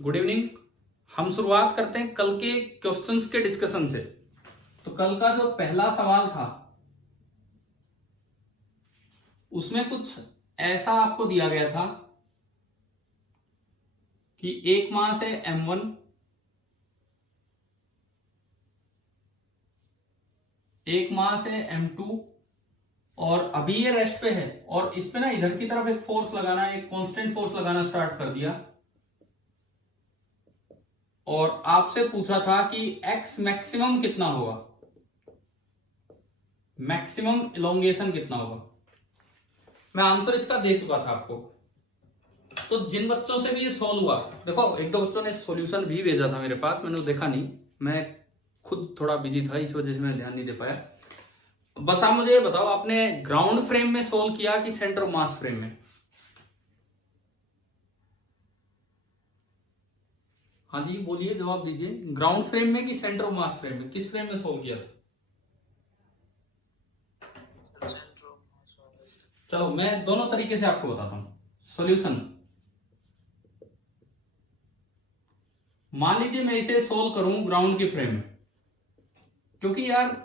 Good evening. हम शुरुआत करते हैं कल के क्वेश्चंस के डिस्कशन से। तो कल का जो पहला सवाल था उसमें कुछ ऐसा आपको दिया गया था कि एक मास है m1, एक मास है m2 और अभी ये रेस्ट पे है और इस पे ना इधर की तरफ एक फोर्स लगाना, एक कांस्टेंट फोर्स लगाना स्टार्ट कर दिया और आपसे पूछा था कि x मैक्सिमम कितना होगा, मैक्सिमम इलोंगेशन कितना होगा। मैं आंसर इसका दे चुका था आपको। तो जिन बच्चों से भी ये सॉल्व हुआ, देखो एक दो बच्चों ने सॉल्यूशन भी भेजा था मेरे पास, मैंने देखा नहीं, मैं खुद थोड़ा बिजी था, इस वजह से मैं ध्यान नहीं दे पाया। बस आप मुझे ये बताओ, आपने ग्राउंड फ्रेम में सोल्व किया कि सेंटर ऑफ मास फ्रेम में? हाँ जी बोलिए, जवाब दीजिए। ग्राउंड फ्रेम में कि सेंटर ऑफ मास फ्रेम में, किस फ्रेम में सोल्व किया था? चलो मैं दोनों तरीके से आपको बताता हूं सॉल्यूशन। मान लीजिए मैं इसे सोल्व करूं ग्राउंड के फ्रेम में, क्योंकि यार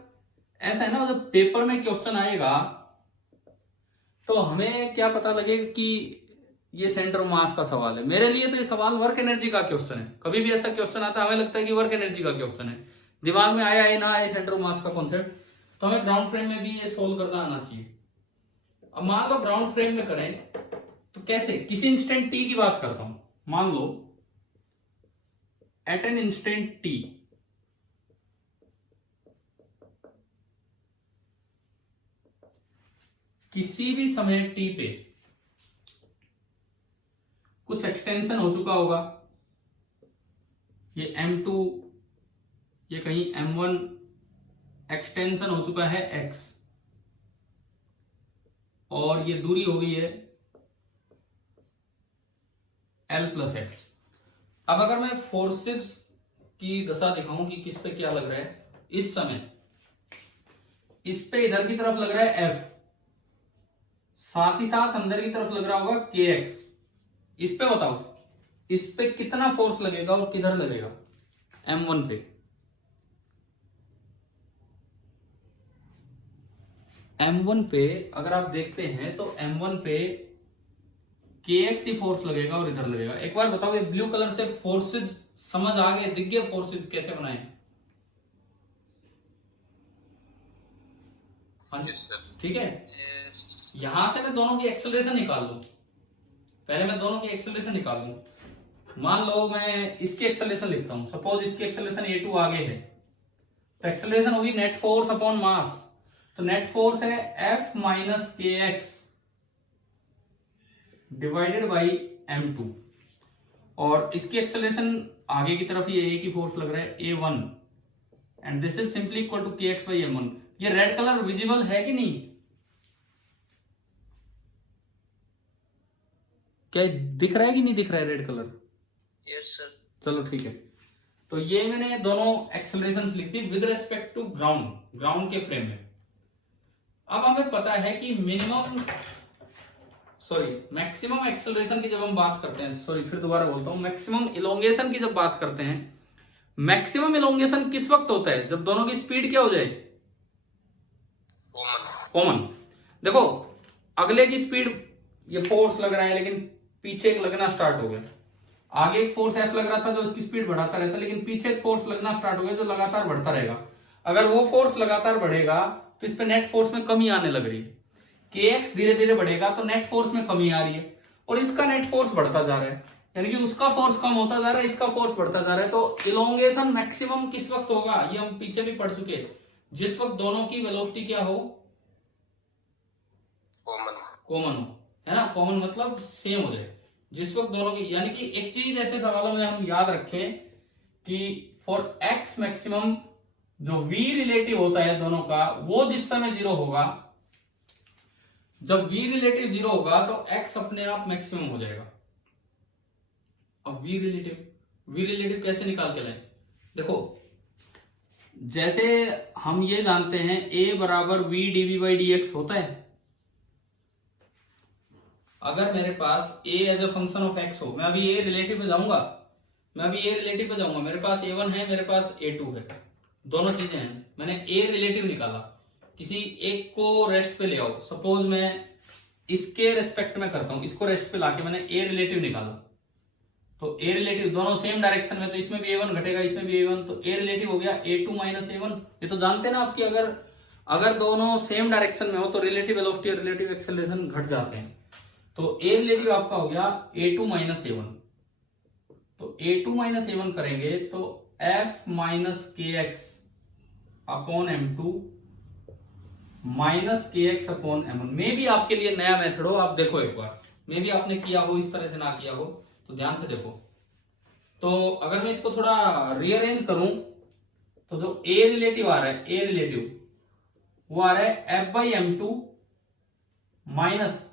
ऐसा है ना, जब पेपर में क्वेश्चन आएगा तो हमें क्या पता लगेगा कि ये सेंटर ऑफ मास का सवाल है। मेरे लिए तो ये सवाल वर्क एनर्जी का क्वेश्चन है। कभी भी ऐसा क्वेश्चन आता है हमें लगता है कि वर्क एनर्जी का क्वेश्चन है, दिमाग में आया है ना आए सेंटर ऑफ मास का कॉन्सेप्ट, तो हमें ग्राउंड फ्रेम में भी ये सोल्व करना आना चाहिए। अब मान लो ग्राउंड फ्रेम में करें तो कैसे, किसी इंस्टेंट टी की बात करता हूं, मान लो एट एन इंस्टेंट टी, किसी भी समय टी पे कुछ एक्सटेंशन हो चुका होगा, ये m2, ये कहीं m1 एक्सटेंशन हो चुका है x और ये दूरी हो गई है l प्लस x। अब अगर मैं फोर्सेस की दशा दिखाऊं कि किस पे क्या लग रहा है, इस समय इस पे इधर की तरफ लग रहा है F, साथ ही साथ अंदर की तरफ लग रहा होगा kx। इस पे बताओ इस पे कितना फोर्स लगेगा और किधर लगेगा? m1 पे। m1 पे अगर आप देखते हैं तो m1 पे kx ही फोर्स लगेगा और इधर लगेगा। एक बार बताओ ये ब्लू कलर से फोर्सेस समझ आ गए, दिख गए फोर्सेस कैसे बनाए? हाँ जी ठीक है। यहां से मैं दोनों की एक्सेलरेशन निकाल लूं, पहले मैं दोनों की एक्सेलरेशन निकाल लूं। मान लो मैं इसकी एक्सेलरेशन लिखता हूं, सपोज इसकी एक्सेलरेशन a2 आगे है, तो एक्सेलरेशन होगी नेट फोर्स अपॉन मास। तो नेट फोर्स है F माइनस के एक्स डिवाइडेड बाई m2 और इसकी एक्सेलरेशन आगे की तरफ ये एक ही फोर्स लग रहा है a1 and this is simply equal to kx by m1। ये रेड कलर विजिबल है कि नहीं? क्या दिख रहा है कि नहीं दिख रहा है रेड कलर? Yes sir. चलो ठीक है। तो ये मैंने दोनों एक्सेलरेशंस लिख दी विद रेस्पेक्ट टू ग्राउंड के फ्रेम में। अब हमें पता है कि मैक्सिमम एक्सेलरेशन की जब हम बात करते हैं, फिर दोबारा बोलता हूं, मैक्सिमम इलोंगेशन की जब बात करते हैं, मैक्सिमम इलोंगेशन किस वक्त होता है? जब दोनों की स्पीड क्या हो जाए? कॉमन। देखो अगले की स्पीड, ये फोर्स लग रहा है लेकिन पीछे एक लगना स्टार्ट हो गया, आगे एक फोर्स F लग रहा था जो इसकी स्पीड बढ़ाता रहता, लेकिन पीछे एक फोर्स लगना स्टार्ट हो गया जो लगातार बढ़ता रहेगा। अगर वो फोर्स लगातार बढ़ेगा तो इस पे नेट फोर्स में कमी आने लग रही है, kx धीरे धीरे बढ़ेगा तो नेट फोर्स में कमी आ रही है और इसका नेट फोर्स बढ़ता जा रहा है, यानी कि उसका फोर्स कम होता जा रहा है, इसका फोर्स बढ़ता जा रहा है। तो इलोंगेशन मैक्सिमम किस वक्त होगा? ये हम पीछे भी पढ़ चुके हैं, जिस वक्त दोनों की वेलोसिटी क्या हो? कॉमन हो, है ना। कॉमन मतलब सेम हो जाए, जिस वक्त दोनों की, यानी कि एक चीज ऐसे सवालों में हम याद रखें कि फॉर x मैक्सिमम जो v रिलेटिव होता है दोनों का, वो जिस समय जीरो होगा, जब v रिलेटिव जीरो होगा तो x अपने आप मैक्सिमम हो जाएगा। अब v रिलेटिव कैसे निकाल के लाए? देखो जैसे हम ये जानते हैं a बराबर v dv बाई dx होता है। अगर मेरे पास a as a function of x हो, मैं अभी a रिलेटिव पे जाऊंगा मैं अभी ए रिलेटिव पे जाऊंगा, मेरे पास A1 है, मेरे पास A2 है, दोनों चीजें हैं, मैंने ए रिलेटिव निकाला, किसी एक को रेस्ट पे ले आओ, सपोज मैं इसके रेस्पेक्ट में करता हूं, इसको रेस्ट पे लाके मैंने ए रिलेटिव निकाला, तो ए रिलेटिव दोनों सेम डायरेक्शन में, तो इसमें भी A1 घटेगा, इसमें भी A1, तो ए रिलेटिव हो गया A2 माइनस A1। ये तो जानते हैं ना आपकी, अगर दोनों सेम डायरेक्शन में हो तो रिलेटिव वेलोसिटी और रिलेटिव एक्सेलरेशन घट जाते हैं। तो ए रिलेटिव आपका हो गया A2 माइनस A1, तो A2 माइनस A1 करेंगे तो F माइनस के एक्स अपॉन M2 माइनस के एक्स अपॉन M1। मे भी आपके लिए नया मेथड हो, आप देखो एक बार, मे भी आपने किया हो, इस तरह से ना किया हो, तो ध्यान से देखो। तो अगर मैं इसको थोड़ा रीअरेंज करूं तो जो ए रिलेटिव आ रहा है, ए रिलेटिव वो आ रहा है F बाई M2 माइनस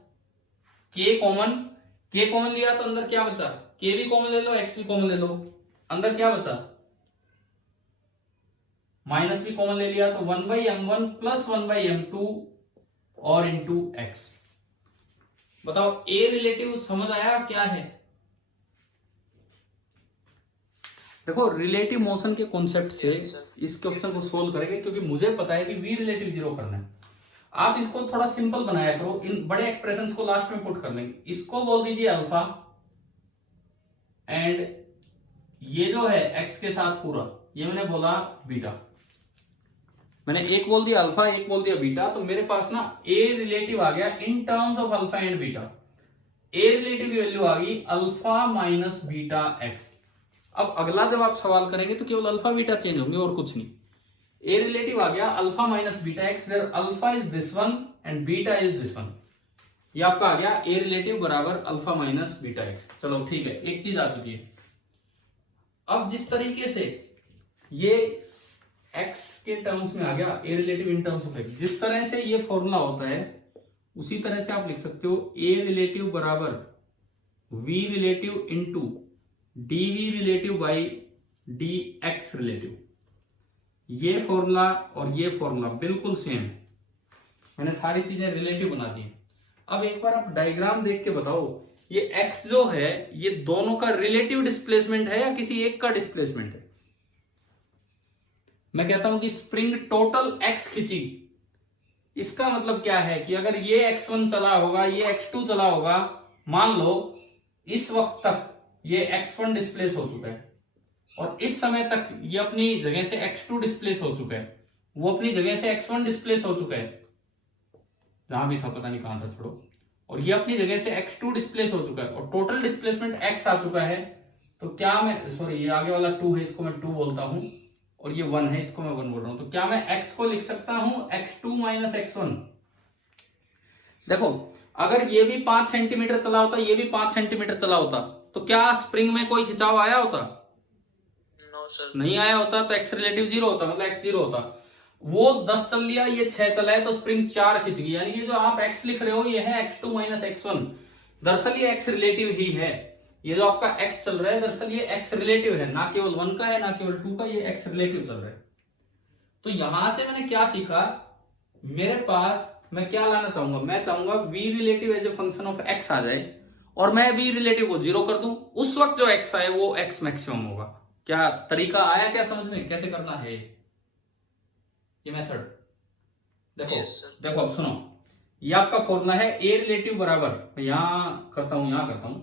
के कॉमन लिया तो अंदर क्या बचा, के भी कॉमन ले लो, एक्स भी कॉमन ले लो, अंदर क्या बचा, माइनस भी कॉमन ले लिया, तो 1/m1 प्लस 1/m2 और इंटू एक्स। बताओ ए रिलेटिव समझ आया क्या है? देखो रिलेटिव मोशन के कॉन्सेप्ट से इस क्वेश्चन को सोल्व करेंगे, क्योंकि मुझे पता है कि वी रिलेटिव जीरो करना है। आप इसको थोड़ा सिंपल बनाया करो, इन बड़े एक्सप्रेशंस को लास्ट में पुट कर लेंगे। इसको बोल दीजिए अल्फा, एंड ये जो है एक्स के साथ पूरा, ये मैंने बोला बीटा। मैंने एक बोल दिया अल्फा, एक बोल दिया बीटा, तो मेरे पास ना ए रिलेटिव आ गया in terms of alpha and beta. A relative की वैल्यू आ गई अल्फा माइनस बीटा एक्स। अब अगला जब आप सवाल करेंगे तो केवल अल्फा बीटा चेंज होंगे और कुछ नहीं। ए रिलेटिव आ गया alpha minus beta x, where alpha is this one and beta is this one. ये आपका आ गया ए रिलेटिव बराबर अल्फा माइनस बीटा एक्स। चलो ठीक है, एक चीज आ चुकी है। अब जिस तरीके से ये एक्स के टर्म्स में आ गया a relative in terms of x, जिस तरह से ये फॉर्मूला होता है उसी तरह से आप लिख सकते हो ए रिलेटिव बराबर v relative into d v relative by d x relative. ये फॉर्मूला और ये फॉर्मूला बिल्कुल सेम है, मैंने सारी चीजें रिलेटिव बना दी। अब एक बार आप डायग्राम देख के बताओ, ये एक्स जो है ये दोनों का रिलेटिव डिस्प्लेसमेंट है या किसी एक का डिस्प्लेसमेंट है? मैं कहता हूं कि स्प्रिंग टोटल एक्स खींची, इसका मतलब क्या है कि अगर ये x1 चला होगा, ये x2 चला होगा, मान लो इस वक्त तक ये x1 डिस्प्लेस हो चुका है और इस समय तक ये अपनी जगह से x2 डिस्प्लेस हो चुका है, वो अपनी जगह से x1 डिस्प्लेस हो चुका है, जहां भी था पता नहीं कहां था, छोड़ो, और ये अपनी जगह से x2 डिस्प्लेस हो चुका है और टोटल डिस्प्लेसमेंट x आ चुका है। तो क्या मैं, सॉरी ये आगे वाला 2 है, इसको मैं 2 बोलता हूं, और ये 1 है, इसको मैं 1 बोल रहा हूं। तो क्या मैं x को लिख सकता हूं x2 माइनस x1? देखो अगर ये भी 5 सेंटीमीटर चला होता, ये भी 5 सेंटीमीटर चला होता, तो क्या स्प्रिंग में कोई खिंचाव आया होता? सर नहीं आया होता, तो x रिलेटिव 0 होता, मतलब x 0 होता। वो 10 चल लिया, ये 6 चला है, तो स्प्रिंग 4 खिंच गई। यानी ये जो आप x लिख रहे हो ये है x2 माइनस x1, दरअसल ये x रिलेटिव ही है। ये जो आपका x चल रहा है दरअसल ये x रिलेटिव है, ना केवल 1 का है ना केवल 2 का, ये x रिलेटिव चल रहा है। तो यहां से मैंने क्या सीखा, मेरे पास मैं क्या लाना चाहूंगा, मैं चाहूंगा v relative as a function of x आ जाए और मैं v रिलेटिव को 0 कर दूं, उस वक्त जो x आए वो x मैक्सिमम होगा। क्या तरीका आया क्या समझ में, कैसे करना है ये मेथड? देखो देखो अब सुनो, ये आपका फॉर्मूला है ए रिलेटिव बराबर, यहां करता हूं,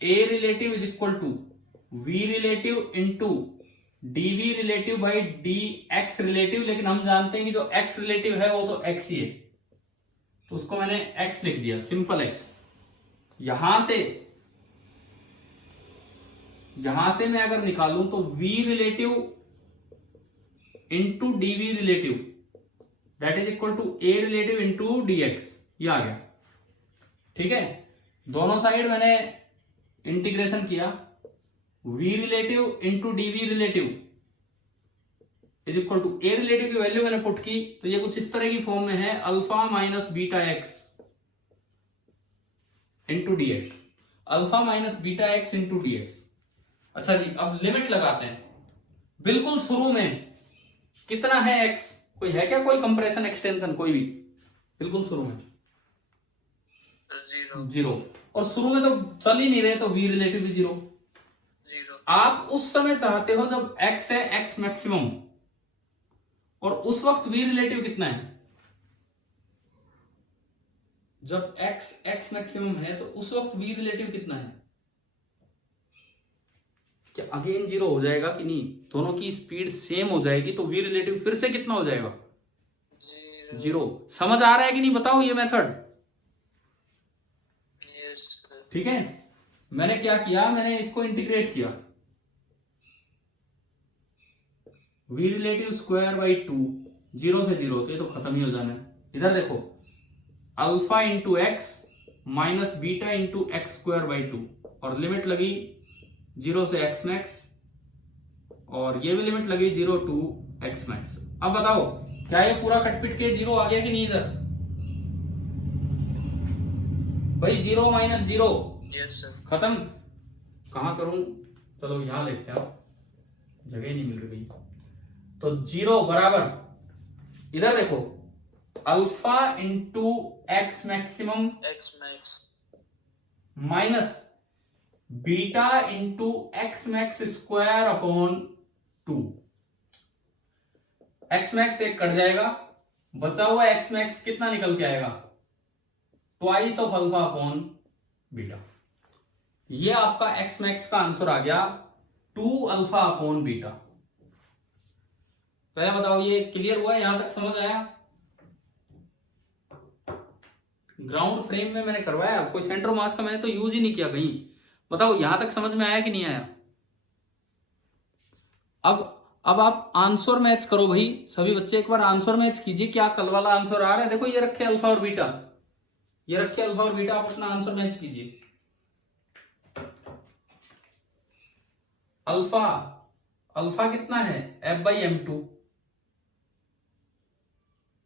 a relative is equal to v relative into dv relative by d x relative. लेकिन हम जानते हैं कि जो एक्स रिलेटिव है वो तो एक्स ही है, तो उसको मैंने एक्स लिख दिया, सिंपल एक्स। यहां से मैं अगर निकालूं तो v relative into dv relative that is equal to a relative into dx, ये आ गया। ठीक है, दोनों साइड मैंने इंटीग्रेशन किया, v relative into dv relative is equal to a relative की वैल्यू मैंने पुट की, तो ये कुछ इस तरह की फॉर्म में है, alpha minus beta x into dx, alpha minus beta x into dx. अच्छा जी, अब लिमिट लगाते हैं। बिल्कुल शुरू में कितना है x, कोई है क्या कोई कंप्रेशन एक्सटेंशन, कोई भी? बिल्कुल शुरू में 0, और शुरू में तो चल ही नहीं रहे, तो v रिलेटिव भी 0। आप उस समय चाहते हो जब x है x मैक्सिमम, और उस वक्त v रिलेटिव कितना है? जब x मैक्सिमम है तो उस वक्त v रिलेटिव कितना है? क्या अगेन जीरो हो जाएगा कि नहीं? दोनों की स्पीड सेम हो जाएगी तो v रिलेटिव फिर से कितना हो जाएगा? जीरो। समझ आ रहा है कि नहीं बताओ ये मेथड? ठीक है, मैंने क्या किया, मैंने इसको इंटीग्रेट किया, v relative square by 2, zero से जीरो होते तो खत्म ही हो जाना है। इधर देखो, alpha into x minus beta into x square by 2, और लिमिट लगी जीरो से एक्स मैक्स, और ये भी लिमिट लगी जीरो टू एक्स मैक्स। अब बताओ क्या ये पूरा कटपिट के जीरो आ गया कि नहीं? इधर भाई जीरो माइनस जीरो, खत्म। कहां करूं? चलो यहां लिखते हैं, जगह नहीं मिल रही। तो जीरो बराबर, इधर देखो, alpha into x maximum minus beta into x max square upon 2। X max एक कट जाएगा, बचा हुआ एक्स मैक्स कितना निकल के आएगा? Twice of alpha upon beta. ये आपका एक्स मैक्स का आंसर आ गया 2 अल्फा अपॉन बीटा। पहले बताओ ये क्लियर हुआ? यहां तक समझ आया? ग्राउंड फ्रेम में मैंने करवाया, कोई सेंटर मास का मैंने तो यूज ही नहीं किया कहीं। बताओ यहां तक समझ में आया कि नहीं आया? अब आप आंसर मैच करो भाई, सभी बच्चे एक बार आंसर मैच कीजिए, क्या कल वाला आंसर आ रहा है? देखो ये रखे अल्फा और बीटा, ये रखे अल्फा और बीटा, आप अपना आंसर मैच कीजिए। अल्फा कितना है? f/m2,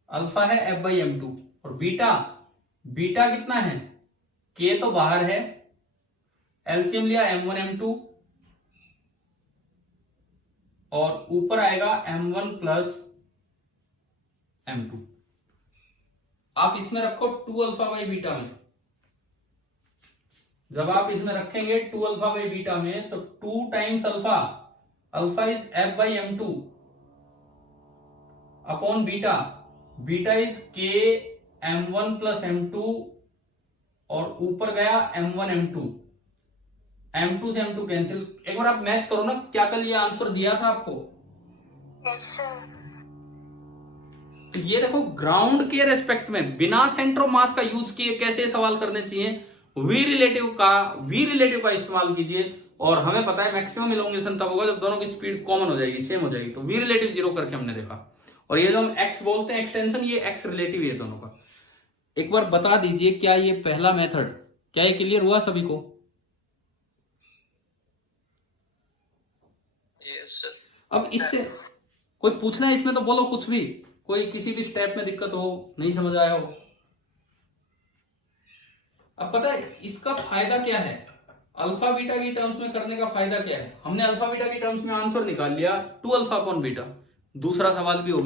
अल्फा है f/m2, और बीटा कितना है? k तो बाहर है, एलसीएम लिया m1 m2, और ऊपर आएगा m1 प्लस m2। आप इसमें रखो 2 अल्फा बाई बीटा में, जब आप इसमें रखेंगे 2 अल्फा बाई बीटा में, तो 2 times alpha is f/m2 upon beta is k m1 plus m2, और ऊपर गया m1 m2 से m2 कैंसिल। एक बार आप मैच करो ना, क्या कल ये आंसर दिया था आपको? Yes sir. तो ये देखो, ग्राउंड के रेस्पेक्ट में बिना सेंटर ऑफ मास का यूज किए कैसे सवाल करने चाहिए। वी रिलेटिव का इस्तेमाल कीजिए, और हमें पता है मैक्सिमम इलोंगेशन तब होगा जब दोनों की स्पीड कॉमन हो जाएगी, सेम हो जाएगी। तो वी रिलेटिव जीरो करके हमने देखा, और ये जो हम एक्स बोलते हैं एक्सटेंशन, ये एक्स रिलेटिव है दोनों का। एक बार बता दीजिए क्या ये पहला मेथड, क्या ये क्लियर हुआ सभी को? अब इससे कोई पूछना है इसमें तो बोलो कुछ भी, कोई किसी भी स्टेप में दिक्कत हो, नहीं समझ आया हो। अब पता है इसका फायदा क्या है, अल्फा बीटा की टर्म्स में करने का फायदा क्या है? हमने अल्फा बीटा की टर्म्स में आंसर निकाल लिया 2 अल्फा अपॉन बीटा, दूसरा सवाल भी हो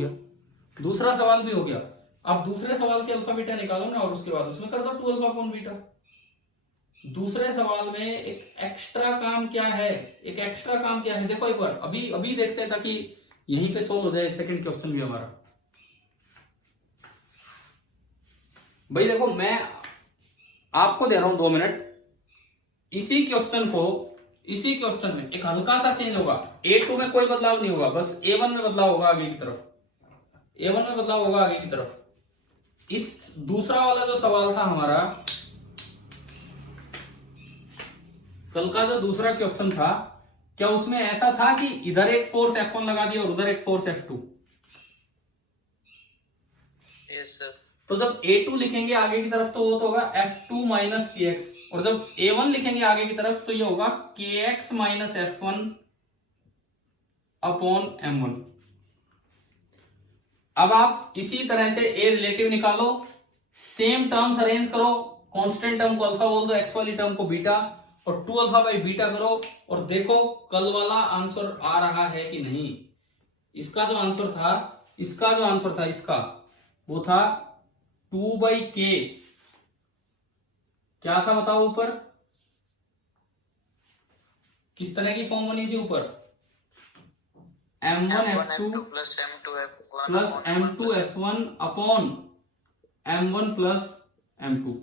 गया। अब दूसरे सवाल के अल्फा बीटा निकालो ना, और उसके बाद उसमें कर दो 2 अल्फा अपॉन बीटा। दूसरे सवाल में एक एक्स्ट्रा काम क्या है? देखो एक बार अभी देखते हैं, ताकि यहीं पे सोल्व हो जाए सेकंड क्वेश्चन भी हमारा। भाई देखो, मैं आपको दे रहा हूं 2 मिनट, इसी क्वेश्चन में एक हल्का सा चेंज होगा। A2 में कोई बदलाव नहीं होगा, बस A1 में बदलाव होगा आगे की तरफ। इस दूसरा वाला जो सवाल था हमारा, कल का जो दूसरा क्वेश्चन था, क्या उसमें ऐसा था कि इधर एक फोर्स F1 लगा दिया और उधर एक फोर्स F2? Yes sir. तो जब A2 लिखेंगे आगे की तरफ तो वो तो होगा F2 माइनस KX, और जब A1 लिखेंगे आगे की तरफ तो ये होगा KX minus F1 upon M1। अब आप इसी तरह से A रिलेटिव निकालो, सेम टर्म्स अरेंज करो, कांस्टेंट टर्म को अल्फा बोल दो, एक्स वाली टर्म को बीटा, और 2 अल्फा बाई बीटा करो, और देखो कल वाला आंसर आ रहा है कि नहीं। इसका जो आंसर था इसका वो था 2/k, क्या था बताओ ऊपर? किस तरह की फॉर्म बनी थी ऊपर, M1F2 plus M2F1 plus M2F1 upon M1 plus M2।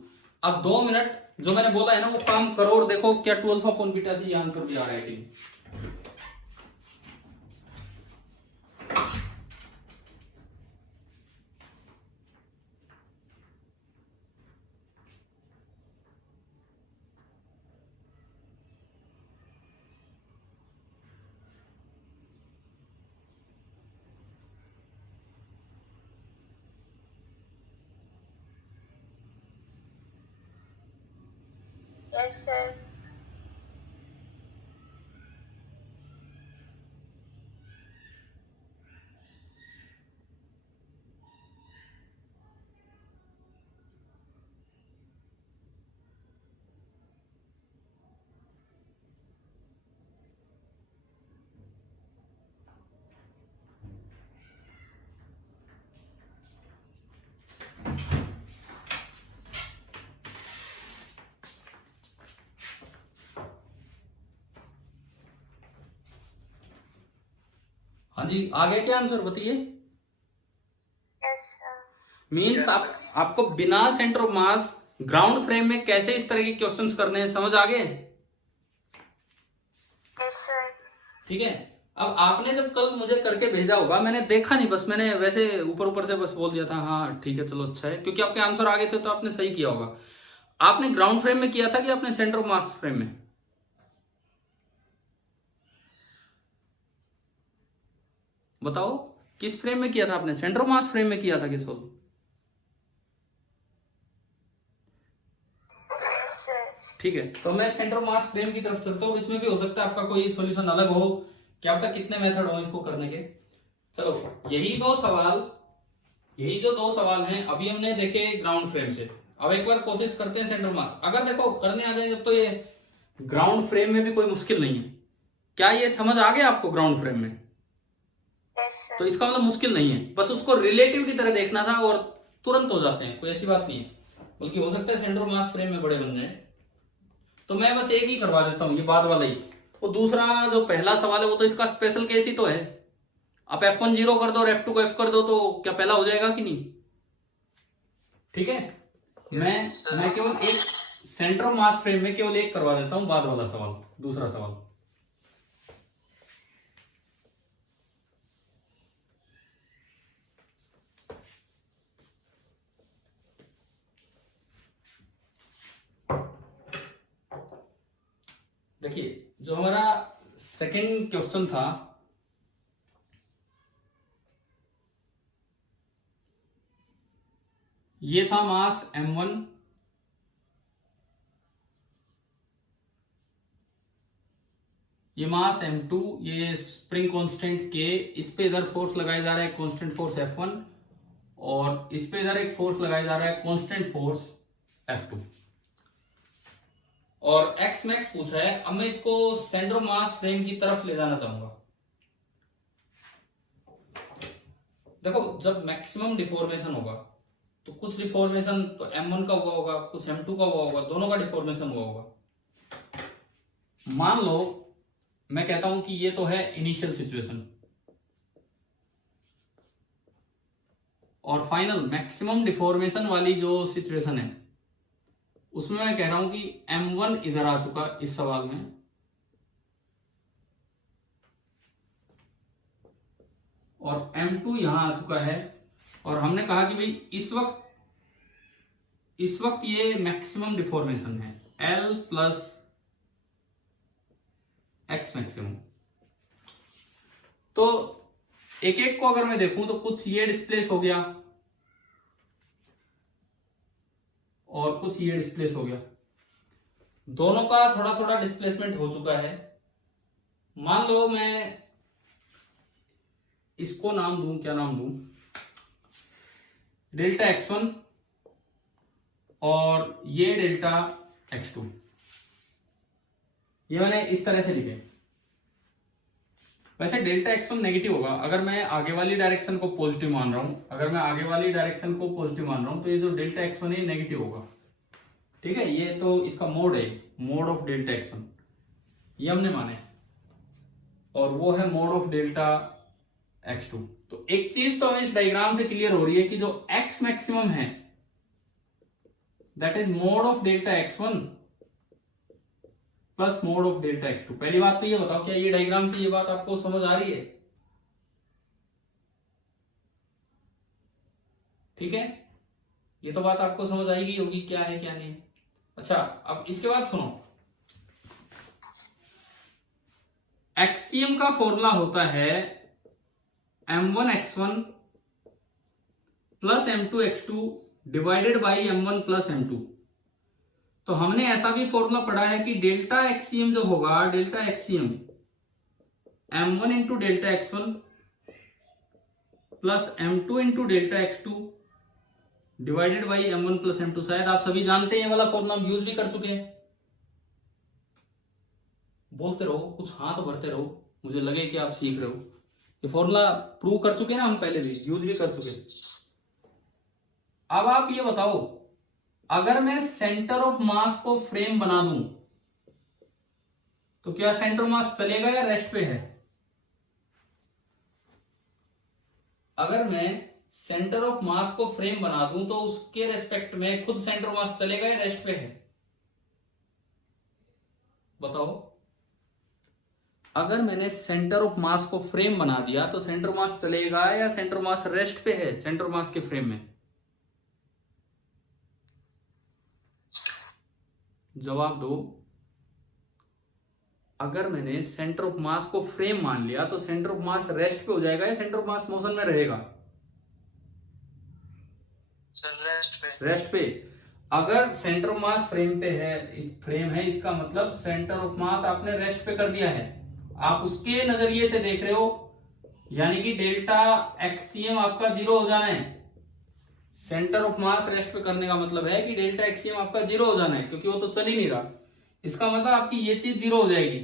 अब 2 मिनट जो मैंने बोला है ना वो काम करो और देखो क्या 12 अपॉन बीटा से ये आंसर भी आ रहा है कि नहीं। Yes sir. हाँ जी, आगे क्या आंसर बताइए। Yes sir. मीन्स आपको बिना centre of mass ground frame में कैसे इस तरह के क्वेश्चंस करने हैं, समझ आ गए। Yes sir. ठीक है, अब आपने जब कल मुझे करके भेजा होगा, मैंने देखा नहीं, बस मैंने वैसे ऊपर ऊपर से बस बोल दिया था हाँ ठीक है चलो अच्छा है, क्योंकि आपके आंसर आ गए थे तो आपने सही किया होगा। आपने ग्राउंड फ्रेम में किया था कि आपने सेंटर ऑफ मास फ्रेम में, बताओ किस फ्रेम में किया था आपने, सेंटर ऑफ मास फ्रेम में किया था कि सोल्व। Yes sir. ठीक है, तो मैं सेंटर ऑफ मास फ्रेम की तरफ चलता हूँ। इसमें भी हो सकता है आपका कोई सॉल्यूशन अलग हो, क्या पता कितने मेथड हो इसको करने के। चलो यही जो दो सवाल हैं अभी हमने देखे ग्राउंड फ्रेम से। अब एक बार कोशिश करते हैं सेंटर मास। अगर देखो करने आ जाए जब तो ये ग्राउंड फ्रेम में भी कोई मुश्किल नहीं है। क्या ये समझ आ गया आपको ग्राउंड फ्रेम में? तो इसका मतलब मुश्किल नहीं है, बस उसको रिलेटिव की तरह देखना था और तुरंत हो जाते हैं, कोई ऐसी बात नहीं है। बल्कि हो सकता है सेंटर मास फ्रेम में बड़े बन जाए। तो मैं बस एक ही करवा देता हूँ, ये बाद वाला ही। वो दूसरा जो पहला सवाल है वो तो इसका स्पेशल केस ही तो है। आप F1 0 कर दो और F2 को F कर दो तो क्या पहला हो जाएगा कि नहीं? ठीक है, मैं केवल एक सेंटर ऑफ मास फ्रेम में केवल एक करवा देता हूं, बाद वाला सवाल, दूसरा सवाल। देखिए जो हमारा सेकंड क्वेश्चन था, ये था मास M1, ये मास M2, ये स्प्रिंग कांस्टेंट K, इस पे इधर फोर्स लगाया जा रहा है कांस्टेंट फोर्स F1 और इस पे इधर एक फोर्स लगाया जा रहा है कांस्टेंट फोर्स F2 और X मैक्स पूछा है। अब मैं इसको सेंटर ऑफ मास फ्रेम की तरफ ले जाना चाहूंगा। देखो जब मैक्सिमम डिफॉर्मेशन होगा तो कुछ डिफॉर्मेशन तो M1 का हुआ होगा, कुछ M2 का हुआ होगा, दोनों का डिफॉर्मेशन हुआ होगा। मान लो मैं कहता हूं कि ये तो है इनिशियल सिचुएशन और फाइनल मैक्सिमम डिफॉर्मेशन वाली जो सिचुएशन है उसमें मैं कह रहा हूं कि M1 इधर आ चुका इस सवाल में और M2 यहां आ चुका है और हमने कहा कि भाई इस वक्त ये मैक्सिमम डिफॉर्मेशन है L प्लस X मैक्सिमम। तो एक एक को अगर मैं देखूं तो कुछ ये डिस्प्लेस हो गया और कुछ ये डिस्प्लेस हो गया, दोनों का थोड़ा थोड़ा डिस्प्लेसमेंट हो चुका है। मान लो मैं इसको नाम दूं, क्या नाम दूं, डेल्टा X1 और ये डेल्टा X2। ये मैंने इस तरह से लिखे। वैसे डेल्टा X1 नेगेटिव होगा अगर मैं आगे वाली डायरेक्शन को पॉजिटिव मान रहा हूं। अगर मैं आगे वाली डायरेक्शन को पॉजिटिव मान रहा हूं तो ये जो डेल्टा X1 है नेगेटिव होगा। ठीक है, ये तो इसका मोड है, मोड ऑफ डेल्टा X1। ये हमने माने, और वो है मोड ऑफ डेल्टा x2। तो एक चीज तो हमें इस डायग्राम से क्लियर हो रही है कि जो x मैक्सिमम है that is mode of delta x1 plus mode of delta x2। पहली बात तो ये बताओ, क्या ये डायग्राम से ये बात आपको समझ आ रही है? ठीक है, ये तो बात आपको समझ आएगी होगी क्या है क्या नहीं है। अच्छा, अब इसके बाद सुनो, एक्सियम का फॉर्मूला होता है m1x1 plus m2x2 divided by m1 plus m2। तो हमने ऐसा भी फॉर्मूला पढ़ा है कि डेल्टा एक्सियम जो होगा, delta axiom m1 into delta x1 plus m2 into delta x2 divided by m1 plus m2। शायद आप सभी जानते हैं, ये वाला फॉर्मूला हम यूज भी कर चुके हैं। बोलते रहो, कुछ हाथ भरते रहो, मुझे लगे कि आप सीख रहे हो। ये फॉर्मूला प्रूव कर चुके हैं ना हम, पहले भी यूज भी कर चुके हैं। अब आप ये बताओ, अगर मैं सेंटर ऑफ मास को फ्रेम बना दूं तो क्या सेंटर ऑफ मास चलेगा या रेस्ट पे है? अगर मैं सेंटर ऑफ मास को फ्रेम बना दूं तो उसके रेस्पेक्ट में खुद सेंटर ऑफ मास चलेगा या रेस्ट पे है? बताओ। अगर मैंने सेंटर ऑफ मास को फ्रेम बना दिया तो सेंटर ऑफ मास चलेगा या सेंटर ऑफ मास रेस्ट पे है सेंटर ऑफ मास के फ्रेम में? जवाब दो। अगर मैंने सेंटर ऑफ मास को फ्रेम मान लिया तो सेंटर ऑफ मास रेस्ट पे हो जाएगा या सेंटर ऑफ मास मोशन में रहेगा? सर रेस्ट पे। अगर सेंटर ऑफ मास फ्रेम पे है, इस फ्रेम है, इसका मतलब सेंटर ऑफ मास आपने रेस्ट पे कर दिया है। आप उसके नजरिए से देख रहे हो, यानी कि डेल्टा एक्सियम आपका 0 हो जाना है। सेंटर ऑफ मास रेस्ट पे करने का मतलब है कि डेल्टा एक्सियम आपका 0 हो जाना है, क्योंकि वो तो चल ही नहीं रहा। इसका मतलब आपकी ये चीज 0 हो जाएगी,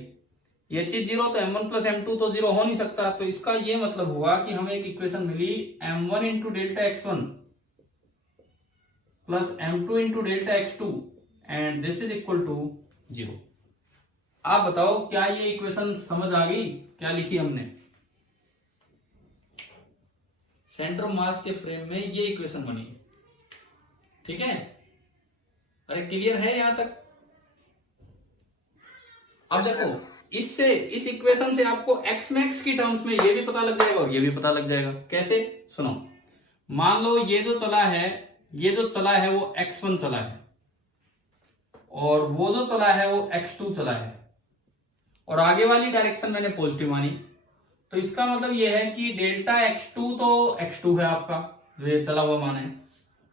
ये चीज 0, तो m1 प्लस m2 तो 0 हो नहीं सकता। तो इसका ये मतलब हुआ कि हमें एक इक्वेशन मिली m1 into delta x1 plus m2 into delta x2 and this is equal to 0। आप बताओ, क्या ये इक्वेशन समझ आ गई? क्या लिखी हमने? सेंटर ऑफ मास के फ्रेम में ये इक्वेशन बनी। ठीक है, अरे क्लियर है यहां तक? अब देखो, इससे, इस इक्वेशन से आपको x मैक्स की टर्म्स में ये भी पता लग जाएगा और ये भी पता लग जाएगा। कैसे? सुनो, मान लो ये जो चला है, ये जो चला है वो x1 चला है, और वो जो चला है वो x2 चला है, और आगे वाली डायरेक्शन मैंने पॉजिटिव मानी। तो इसका मतलब ये है कि डेल्टा x2 तो x2 है आपका, जो ये चला हुआ मान है,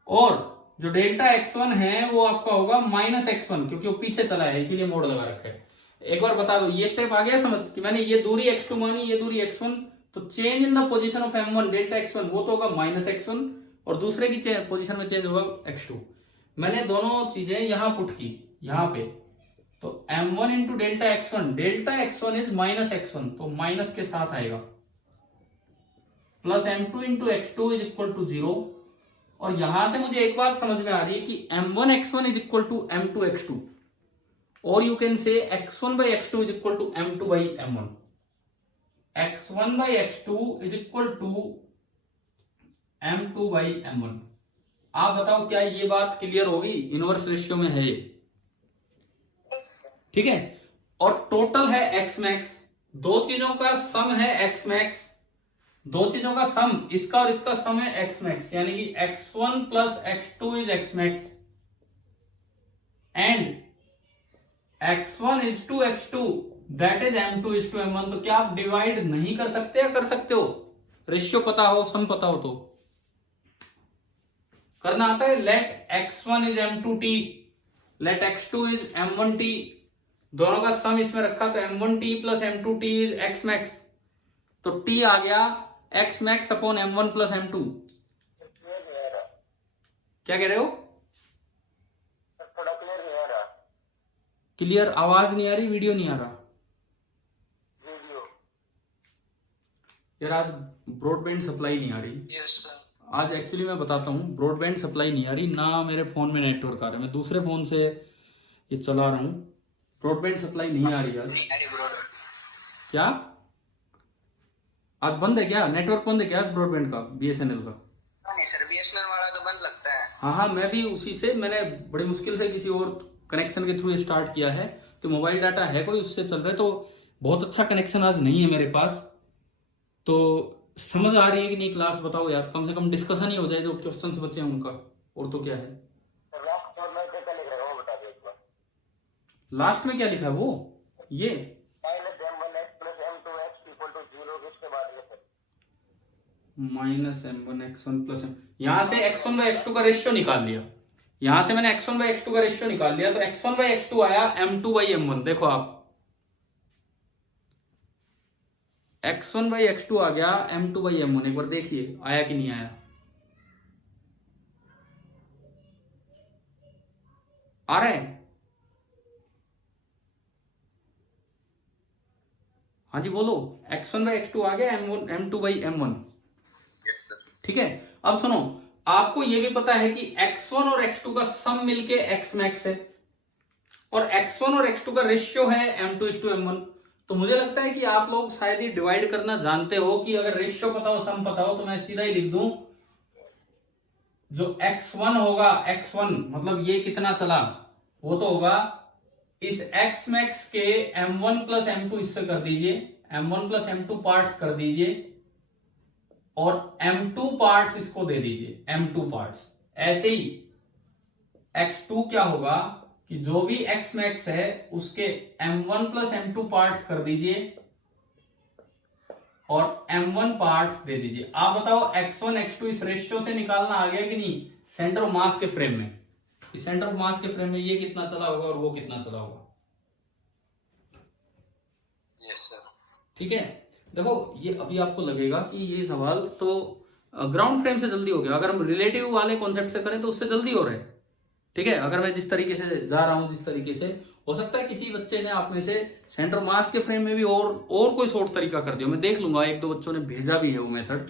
और जो डेल्टा x1 है वो आपका होगा माइनस x1, क्योंकि वो पीछे चला है, इसीलिए मोड़ लगा रखा है। एक बार बता दो, ये स्टेप आ गया समझ कि मैंने ये दूरी x2 मानी, ये दूरी x1, तो change in the position of m1 delta x1 वो तो होगा माइनस x1, और दूसरे की पोजीशन में चेंज होगा x2। मैंने दोनों चीजें यहां पुट की, यहां पे, तो m1 into delta x1 is minus x1, तो माइनस के साथ आएगा, plus m2 into x2 is equal to 0। और यहां से मुझे एक बात समझ में आ रही है कि m1 x1 is equal to m2 x2, और you can say x1 by x2 is equal to m2 by m1। x1 by x2 is equal to m2 by m1। आप बताओ, क्या ये बात क्लियर होगी? इनवर्स रेशियो में है ये, ठीक है। और टोटल है x मैक्स, दो चीजों का सम है x मैक्स, दो चीजों का सम, इसका और इसका सम है x मैक्स, यानी कि x1 plus x2 is x max and x1 is to x2 that is m2 is to m1। तो क्या आप डिवाइड नहीं कर सकते या कर सकते हो? रेशियो पता हो, सम पता हो तो करना आता है। Late x1 is m2t, late x2 is m1t, दोनों का सम इसमें रखा, तो m1t plus m2t is x max, तो t आ गया x max upon m1 plus m2। क्या कह रहे हो? थोड़ा क्लियर नहीं आ रहा। क्लियर आवाज नहीं आ रही, वीडियो नहीं आ रहा? वीडियो यार आज ब्रॉडबैंड सप्लाई नहीं आ रही। Yes sir. आज एक्चुअली मैं बताता हूँ, ब्रॉडबैंड सप्लाई नहीं आ रही ना, मेरे फोन में नेटवर्क आ रहा है, मैं दूसरे फोन से ये चला रहा हूँ, ब्रॉडबैंड सप्लाई नहीं आ रही यार। नहीं अरे ब्रॉडबैंड क्या आज बंद है क्या? नेटवर्क बंद है क्या आज ब्रॉडबैंड का, बीएसएनएल का? नहीं सर, बीएसएनएल वाला तो बंद लगता है। हाँ हाँ, मैं भी उसी से, मैंने बड़ी मुश्किल से किसी और कनेक्शन के थ्रू स्टार्ट किया है, तो मोबाइल डाटा है कोई उससे चल रहा है, तो बहुत अच्छा कनेक्शन आज नहीं है मेरे पास। तो समझ आ रही है कि नहीं क्लास? बताओ यार, कम से कम डिस्कशन ही हो जाए, जो क्वेश्चंस बचे हैं उनका, और तो क्या है। लास्ट में क्या लिख रहा है वो बता दो एक बार। लास्ट में क्या लिखा है वो, ये -m1x + m2x = 0 किसके बाद में सर? -m1x1 + m, यहां से x1/x2 का रेशियो निकाल लिया, यहां से मैंने x1/x2 का रेशियो निकाल लिया, तो x1/x2 आया m2/m1। देखो आप, x1/x2 आ गया m2/m1, एक बार देखिए आया कि नहीं आया। आ रहा है? हाँ जी बोलो, x1/x2 आ गया m2/m1। Yes sir. ठीक है, अब सुनो, आपको यह भी पता है कि x1 और x2 का सम मिलके x मैक्स है, और x1 और x2 का रेशियो है m2:m1। तो मुझे लगता है कि आप लोग शायद ही डिवाइड करना जानते हो, कि अगर रेशियो पता हो, सम पता हो, तो मैं सीधा ही लिख दूं, जो x1 होगा, x1 मतलब ये कितना चला, वो तो होगा इस x मैक्स के m1 + m2 इससे कर दीजिए, m1 + m2 पार्ट्स कर दीजिए, और m2 पार्ट्स इसको दे दीजिए, m2 पार्ट्स। ऐसे ही x2 क्या होगा कि जो भी x मैक्स है उसके m1 + m2 पार्ट्स कर दीजिए, और m1 पार्ट्स दे दीजिए। आप बताओ x1 x2 इस रेशियो से निकालना आ गया कि नहीं? सेंटर ऑफ मास के फ्रेम में, इस सेंटर ऑफ मास के फ्रेम में ये कितना चला होगा और वो कितना चला होगा। Yes sir. ठीक है, देखो ये अभी आपको लगेगा कि ये सवाल तो ग्राउंड फ्रेम से जल्दी हो गया, अगर हम रिलेटिव वाले कॉन्सेप्ट से करें तो उससे जल्दी हो रहा है। ठीक है, अगर मैं जिस तरीके से जा रहा हूं, जिस तरीके से, हो सकता है किसी बच्चे ने आप में से सेंटर मास के फ्रेम में भी और कोई शॉर्ट तरीका कर दिया, मैं देख लूंगा, एक दो बच्चों ने भेजा भी है वो मेथड,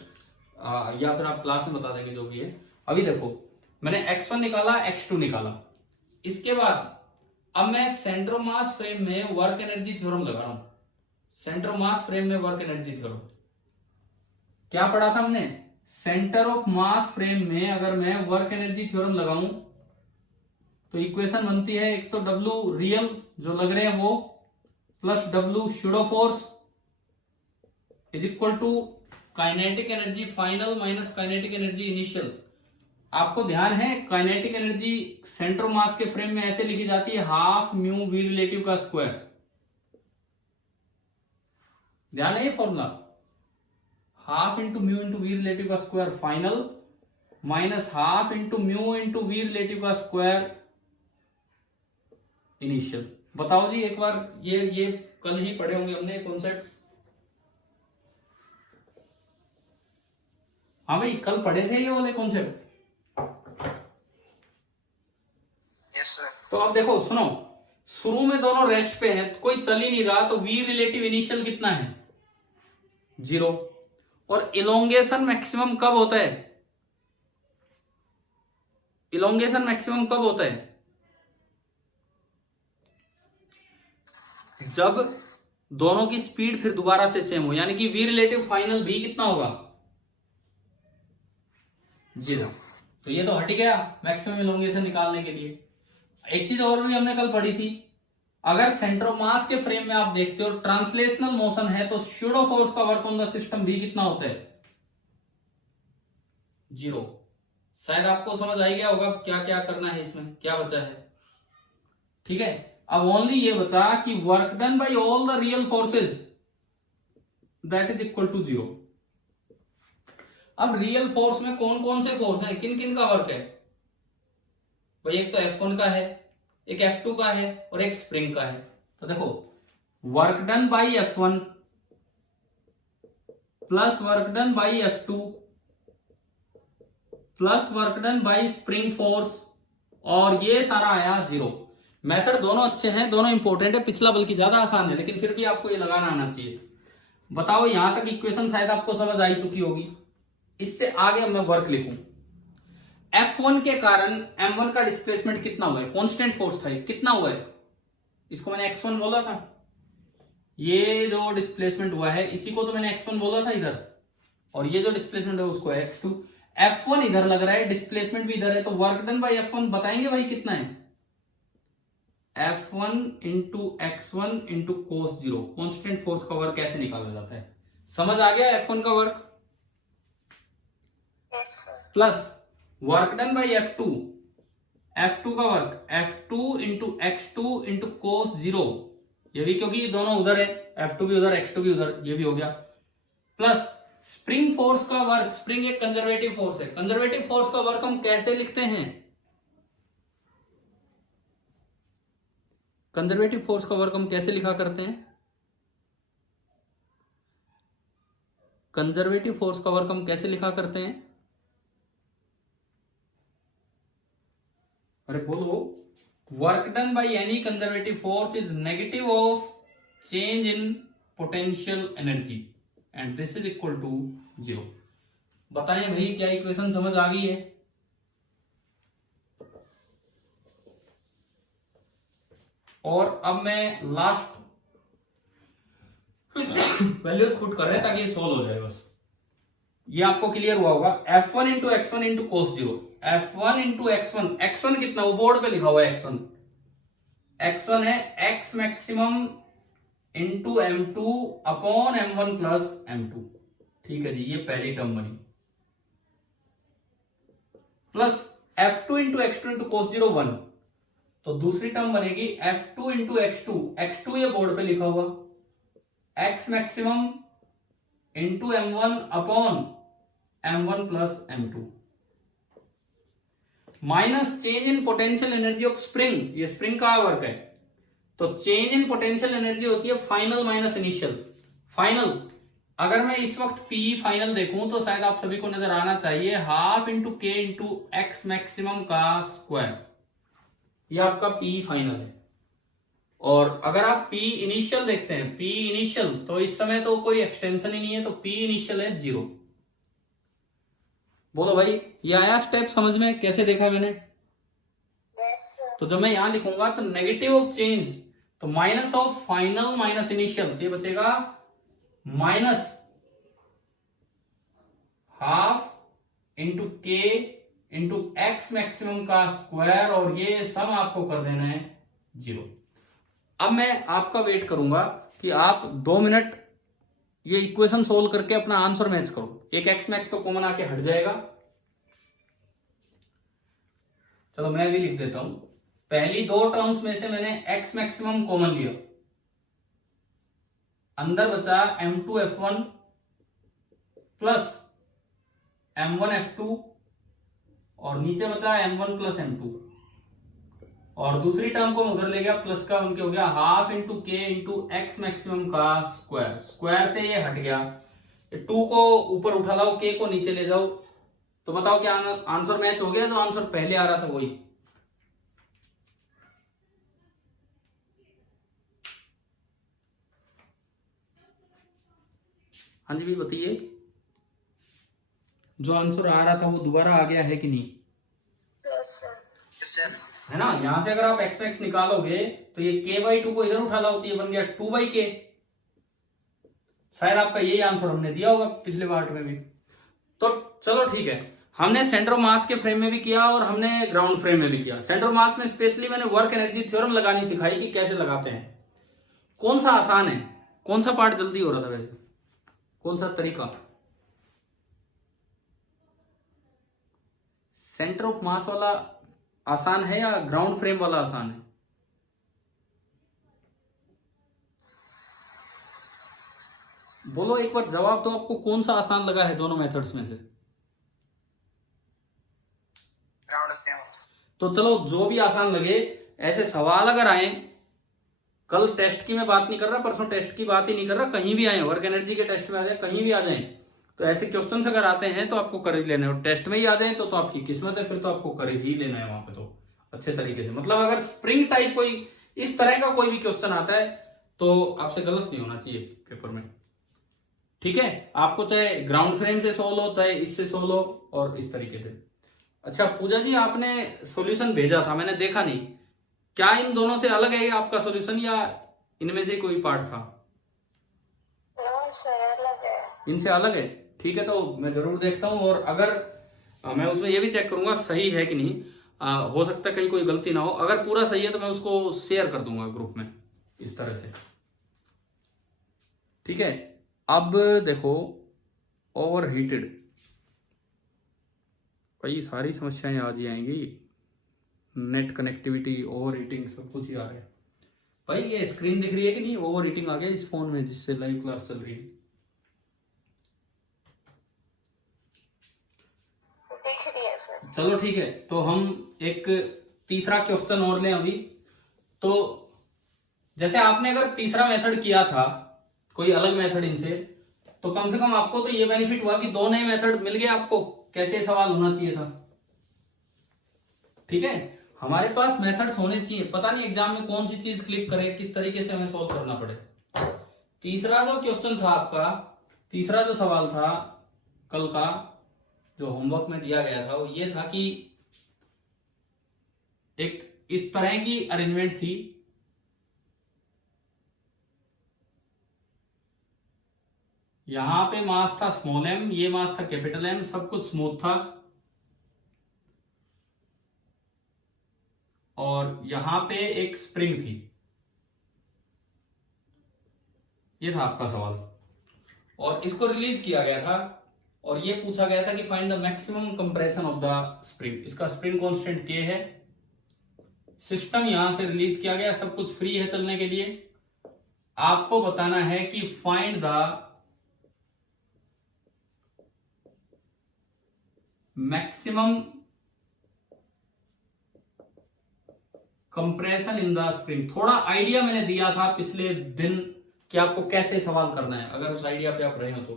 या फिर आप क्लास में बता देंगे जो भी है। अभी देखो, मैंने x1 निकाला, x2 निकाला, इसके बाद अब मैं सेंटर मास फ्रेम में वर्क एनर्जी थ्योरम लगा रहा हूं। सेंटर मास फ्रेम में वर्क एनर्जी थ्योरम क्या पढ़ा था हमने? सेंटर ऑफ मास फ्रेम में अगर मैं वर्क एनर्जी थ्योरम लगाऊं तो इक्वेशन बनती है, एक तो W रियल जो लग रहे हैं वो, plus W pseudo force is equal to kinetic energy final minus kinetic energy initial. आपको ध्यान है, काइनेटिक एनर्जी सेंटर मास के फ्रेम में ऐसे लिखी जाती है, ½ म्यू वी रिलेटिव का स्क्वायर। ध्यान है ये फॉर्मूला, ½ × म्यू × वी रिलेटिव का square final, minus ½ × mu × v relative का स्क्वायर इनिशियल। बताओ जी एक बार, ये कल ही पढ़े होंगे हमने कॉन्सेप्ट्स। हाँ भाई, कल पढ़े थे ये वाले कॉन्सेप्ट। Yes sir. तो अब देखो सुनो, शुरू में दोनों रेस्ट पे हैं, कोई चल ही नहीं रहा, तो वी रिलेटिव इनिशियल कितना है? 0। और इलोंगेशन मैक्सिमम कब होता है? इलोंगेशन मैक्सिमम कब होता है? जब दोनों की स्पीड फिर दोबारा से सेम हो, यानी कि वी रिलेटिव फाइनल भी कितना होगा? 0। तो ये तो हट गया मैक्सिमम इलोंगेशन निकालने के लिए। एक चीज और भी हमने कल पढ़ी थी, अगर सेंटर ऑफ मास के फ्रेम में आप देखते हो ट्रांसलेशनल मोशन है, तो स्यूडो फोर्स का वर्क ऑन द सिस्टम भी कितना होता है? 0। शायद आपको समझ आ गया होगा क्या क्या करना है, इसमें क्या बचा है। ठीक है, अब ओनली ये बचा कि work done by all the real forces that is equal to 0। अब रियल फोर्स में कौन कौन से फोर्स हैं, किन किन का वर्क है भाई? एक तो F1 का है, एक F2 का है, और एक स्प्रिंग का है। तो देखो, work done by F1 plus work done by F2 plus work done by spring force, और ये सारा आया 0। मेथड दोनों अच्छे हैं, दोनों इंपॉर्टेंट है, पिछला बल्कि ज्यादा आसान है, लेकिन फिर भी आपको ये लगाना आना चाहिए। बताओ, यहां तक इक्वेशन शायद आपको समझ आई चुकी होगी। इससे आगे मैं वर्क लिखूं, F1 के कारण M1 का डिस्प्लेसमेंट कितना हुआ है? कांस्टेंट फोर्स था, कितना हुआ है? इसको मैंने x1 बोला था, ये जो डिस्प्लेसमेंट हुआ है इसी को तो मैंने x1 बोला था इधर, और ये जो डिस्प्लेसमेंट है उसको x2। F1 इधर लग रहा है, डिस्प्लेसमेंट भी इधर है, तो वर्क डन बाई F1 बताएंगे भाई कितना है? F1 into x1 into cos 0, constant force का वर्क कैसे निकाला जाता है, समझ आ गया? F1 का work plus work done by F2, F2 का work F2 into x2 into cos 0, ये भी क्योंकि दोनों उधर है, F2 भी उधर x2 भी उधर, ये भी हो गया, प्लस स्प्रिंग फोर्स का वर्क, स्प्रिंग एक कंजर्वेटिव फोर्स है, कंजर्वेटिव फोर्स का वर्क हम कैसे लिखते हैं? कंजर्वेटिव फोर्स का वर्क हम कैसे लिखा करते हैं? कंजर्वेटिव फोर्स का वर्क हम कैसे लिखा करते हैं? अरे बोलो। Work done by any conservative force is negative of change in potential energy and this is equal to 0। बताएं भाई क्या इक्वेशन समझ आ गई है? और अब मैं लास्ट वैल्यूज पुट कर रहे हैं ताकि ये सोल्व हो जाए बस। ये आपको क्लियर हुआ होगा। F1 into x1 into cos 0, F1 into x1, x1 कितना वो बोर्ड पे लिखा हुआ है, x1 है x maximum into m2 upon m1 plus m2। ठीक है जी, ये पहली टर्म बनी, plus F2 into x2 into cos 0 1, तो दूसरी टर्म बनेगी F2 इंटू x2, x2 ये बोर्ड पे लिखा हुआ, x maximum into m1 upon m1 plus m2, minus change in potential energy of spring, ये स्प्रिंग का वर्क है, तो चेंज इन पोटेंशियल एनर्जी होती है फाइनल माइनस इनिशियल। फाइनल अगर मैं इस वक्त पी फाइनल देखूं तो शायद आप सभी को नजर आना चाहिए हाफ इंटू के इंटू एक्स मैक्सिमम का स्क्वायर, ये आपका पी फाइनल है। और अगर आप पी इनिशियल देखते हैं, पी इनिशियल, तो इस समय तो कोई एक्सटेंशन ही नहीं है, तो पी इनिशियल है 0। बोलो भाई, ये आया स्टेप समझ में कैसे देखा मैंने? तो जब मैं यहां लिखूंगा तो नेगेटिव ऑफ चेंज, तो minus of final minus initial, तो ये बचेगा माइनस हाफ इंटू के इंटू एक्स मैक्सिमम का स्क्वायर, और ये सम आपको कर देना है 0। अब मैं आपका वेट करूंगा कि आप 2 मिनट ये इक्वेशन सोल्व करके अपना आंसर मैच करो। एक एक्स मैक्स तो कॉमन आके हट जाएगा। चलो मैं भी लिख देता हूं। पहली 2 टर्म्स में से मैंने एक्स मैक्सिमम कॉमन लिया, अंदर बचा m2 f1 plus m1 f2, और नीचे बचा m1 प्लस m2, और दूसरी टर्म को उधर ले गया प्लस का, उनके हो गया हाफ इंटू के इंटू एक्स मैक्सिमम का स्क्वायर, स्क्वायर से ये हट गया, 2 को ऊपर उठा लाओ, के को नीचे ले जाओ, तो बताओ क्या आंसर मैच हो गया? जो आंसर पहले आ रहा था वही। हाँ जी भी बताइए, जो आंसर आ रहा था वो दोबारा आ गया है कि नहीं? है ना? यहां से अगर आप एक्स एक्स निकालोगे तो ये k/2 को इधर उठा लाओ, तो ये बन गया 2/k। शायद आपका यही आंसर हमने दिया होगा पिछले पार्ट में भी। तो चलो ठीक है, हमने सेंटर ऑफ मास के फ्रेम में भी किया और हमने ग्राउंड फ्रेम में भी किया। सेंटर ऑफ मास में स्पेशली मैंने वर्क एनर्जी थ्योरम लगानी सिखाई कि कैसे लगाते हैं। कौन सा आसान है, कौन सा पार्ट जल्दी हो रहा था वैसे, कौन सा तरीका? सेंटर ऑफ मास वाला आसान है या ग्राउंड फ्रेम वाला आसान है? बोलो एक बार जवाब दो, आपको कौन सा आसान लगा है दोनों मेथड्स में से? तो चलो जो भी आसान लगे, ऐसे सवाल अगर आए, कल टेस्ट की मैं बात नहीं कर रहा, परसों टेस्ट की बात ही नहीं कर रहा, कहीं भी आए, वर्क एनर्जी के टेस्ट में आ जाए, कहीं भी आ जाए, तो ऐसे क्वेश्चन अगर आते हैं तो आपको कर ही लेना है। और टेस्ट में ही आ जाए तो आपकी किस्मत है, फिर तो आपको कर ही लेना है वहां पे तो अच्छे तरीके से। मतलब अगर स्प्रिंग टाइप कोई इस तरह का कोई भी क्वेश्चन आता है तो आपसे गलत नहीं होना चाहिए पेपर में। ठीक है, आपको चाहे ग्राउंड फ्रेम से सोल्व हो, चाहे इससे सोल्व हो, और इस तरीके से। अच्छा पूजा जी, आपने सॉल्यूशन भेजा था, मैंने देखा नहीं, क्या इन दोनों से अलग है आपका सॉल्यूशन या इनमें से कोई पार्ट था? सर अलग है। इनसे अलग है, ठीक है। तो मैं जरूर देखता हूं, और अगर मैं उसमें ये भी चेक करूंगा सही है कि नहीं। हो सकता है कहीं कोई गलती ना हो। अगर पूरा सही है तो मैं उसको शेयर कर दूंगा ग्रुप में इस तरह से, ठीक है। अब देखो, ओवर हीटेड, कई सारी समस्याएं आज ही आएंगी। नेट कनेक्टिविटी, ओवर हीटिंग, सब कुछ ही आ रहा है। भाई ये स्क्रीन दिख रही है कि नहीं? ओवर हीटिंग आ गया इस फोन में जिससे लाइव क्लास चल रही है। दिख रही है सर। चलो ठीक है, तो हम एक तीसरा क्वेश्चन और लें अभी। तो जैसे आपने अगर तीसरा मेथड किया था, कोई अलग मेथड इनसे, तो कम से कम आपको तो ये बेनिफिट हुआ कि दो नए मेथड मिल गए आपको कैसे सवाल होना चाहिए था, ठीक है। हमारे पास मेथड्स होने चाहिए। पता नहीं एग्जाम में कौन सी चीज क्लिक करे, किस तरीके से हमें सॉल्व करना पड़े। तीसरा जो क्वेश्चन था आपका, तीसरा जो सवाल था कल का जो होमवर्क में दिया गया था, वो ये था कि एक इस तरह की अरेंजमेंट थी। यहां पे मास था स्मॉल एम, ये मास था कैपिटल एम, सब कुछ स्मूथ था। और यहां पे एक स्प्रिंग थी। ये था आपका सवाल, और इसको रिलीज किया गया था, और ये पूछा गया था कि find the maximum compression of the spring. इसका स्प्रिंग कांस्टेंट के है। सिस्टम यहां से रिलीज किया गया, सब कुछ फ्री है चलने के लिए। आपको बताना है कि find the maximum compression in the spring. थोड़ा आइडिया मैंने दिया था पिछले दिन कि आपको कैसे सवाल करना है, अगर उस आइडिया पे आप रहे हो तो।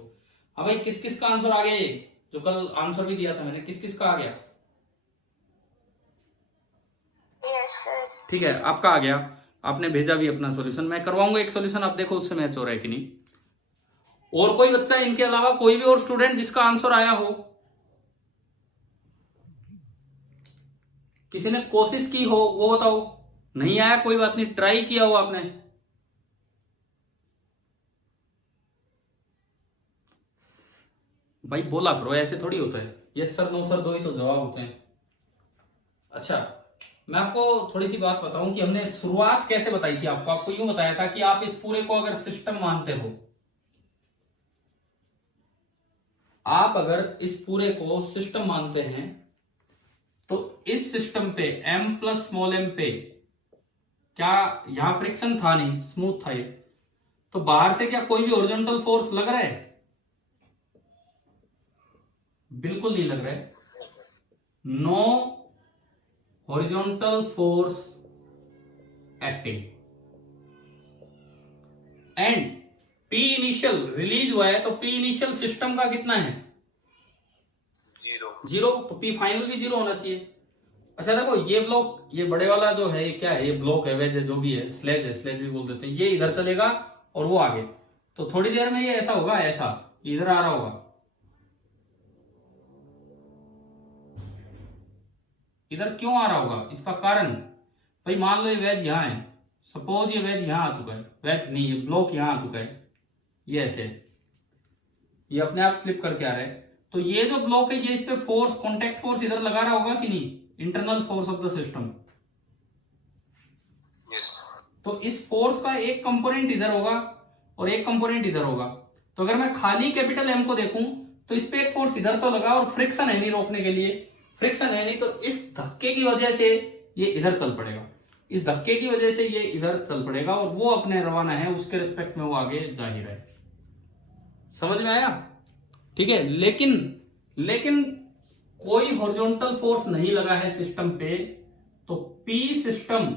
हाँ भाई, किस किस का आंसर आ गया? ये जो कल आंसर भी दिया था मैंने, किस किस का आ गया? Yes sir. ठीक है, आपका आ गया, आपने भेजा भी अपना सॉल्यूशन। मैं करवाऊंगा एक सॉल्यूशन, आप देखो उससे मैच हो रहा है कि नहीं। और कोई बच्चा इनके अलावा, कोई भी और स्टूडेंट जिसका आंसर आया हो, किसी ने कोशिश की हो, वो बताओ। नहीं आया कोई बात नहीं, ट्राई किया हो आपने। भाई बोला करो, ऐसे थोड़ी होता है। यस सर, नो सर, दो ही तो जवाब होते हैं। अच्छा, मैं आपको थोड़ी सी बात बताऊं कि हमने शुरुआत कैसे बताई थी आपको। आपको यूं बताया था कि आप इस पूरे को अगर सिस्टम मानते हो, आप अगर इस पूरे को सिस्टम मानते हैं, तो इस सिस्टम पे m प्लस स्मॉल एम पे क्या यहां फ्रिक्शन था? नहीं, स्मूथ था ये। तो बाहर से क्या कोई भी हॉरिजॉन्टल फोर्स लग रहा है? बिल्कुल नहीं लग रहा है। No horizontal force acting. And P initial release हुआ है, तो P इनिशियल सिस्टम का कितना है? जीरो। तो P फाइनल भी जीरो होना चाहिए। अच्छा देखो, ये ब्लॉक, ये बड़े वाला जो है, ये क्या है? ये ब्लॉक है, वेज है, जो भी है, स्लेज है, स्लेज भी बोल देते हैं। ये इधर चलेगा और वो आगे, तो थोड़ी देर में ये ऐसा होगा, ऐसा इधर आ रहा होगा। इधर क्यों आ रहा होगा? इसका कारण, भाई मान लो ये वेज यहां है, सपोज ये वेज यहां आ चुका है, वेज नहीं, ये ब्लॉक यहां आ चुका है, ये ऐसे, ये अपने आप स्लिप करके आ रहा है। तो ये जो ब्लॉक है, ये इस पे फोर्स, कॉन्टेक्ट फोर्स इधर लगा रहा होगा कि नहीं? Internal force of the system. Yes. तो इस फोर्स का एक कंपोनेंट इधर होगा और एक कंपोनेंट इधर होगा। तो अगर मैं खाली कैपिटल एम को देखूं, तो इस पे एक फोर्स इधर तो लगा, और फ्रिक्शन है नहीं रोकने के लिए, फ्रिक्शन है नहीं, तो इस धक्के की वजह से ये इधर चल पड़ेगा, इस धक्के की वजह से ये इधर चल पड़ेगा, और वो अपने रवाना है, उसके रिस्पेक्ट में वो आगे जाहिर है। समझ में आया? ठीक है। लेकिन कोई हॉरिजॉन्टल फोर्स नहीं लगा है सिस्टम पे, तो P सिस्टम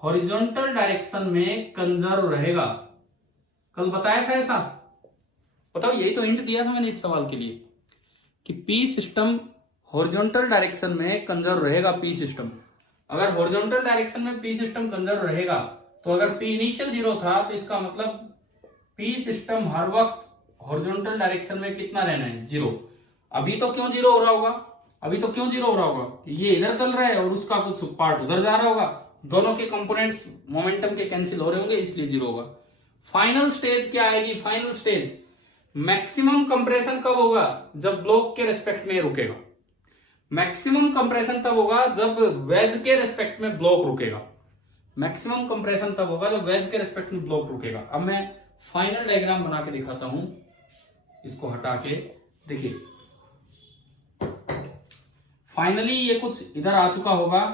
हॉरिजॉन्टल डायरेक्शन में कंजर्व रहेगा। कल बताया था ऐसा? बताओ, यही तो हिंट दिया था मैंने इस सवाल के लिए कि P सिस्टम हॉरिजॉन्टल डायरेक्शन में कंजर्व रहेगा। P सिस्टम अगर हॉरिजॉन्टल डायरेक्शन में P सिस्टम कंजर्व रहेगा, तो अगर P इनिशियल जीरो था, तो इसका मतलब P सिस्टम हर वक्त हॉरिजॉन्टल डायरेक्शन में कितना रहना है? जीरो। अभी तो क्यों जीरो हो रहा होगा? अभी तो क्यों जीरो हो रहा होगा? ये इधर चल रहा है और उसका कुछ पार्ट उधर जा रहा होगा, दोनों के कंपोनेंट्स मोमेंटम के कैंसिल हो रहे होंगे, इसलिए 0 होगा। फाइनल स्टेज क्या आएगी? फाइनल स्टेज मैक्सिमम कंप्रेशन कब होगा? जब ब्लॉक के रेस्पेक्ट में रुकेगा। मैक्सिमम कंप्रेशन तब होगा जब वेज के रेस्पेक्ट में ब्लॉक रुकेगा। मैक्सिमम कंप्रेशन तब होगा जब वेज के रेस्पेक्ट में ब्लॉक रुकेगा। अब मैं फाइनल डायग्राम बना के दिखाता हूं, इसको हटा के देखिए। फाइनली ये कुछ इधर आ चुका होगा।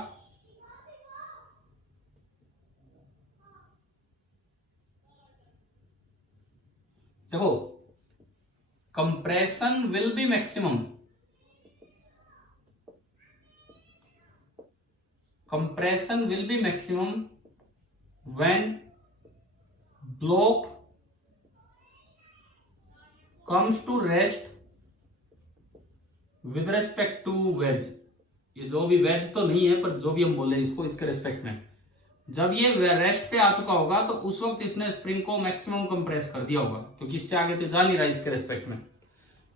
देखो, compression will be maximum, compression will be maximum when block comes to rest with respect to wedge। ये जो भी wedge तो नहीं है, पर जो भी हम बोले इसको, इसके रेस्पेक्ट में जब ये रेस्ट पे आ चुका होगा तो उस वक्त इसने स्प्रिंग को मैक्सिमम कंप्रेस कर दिया होगा, क्योंकि इससे आगे तो जा नहीं रहा इसके रेस्पेक्ट में,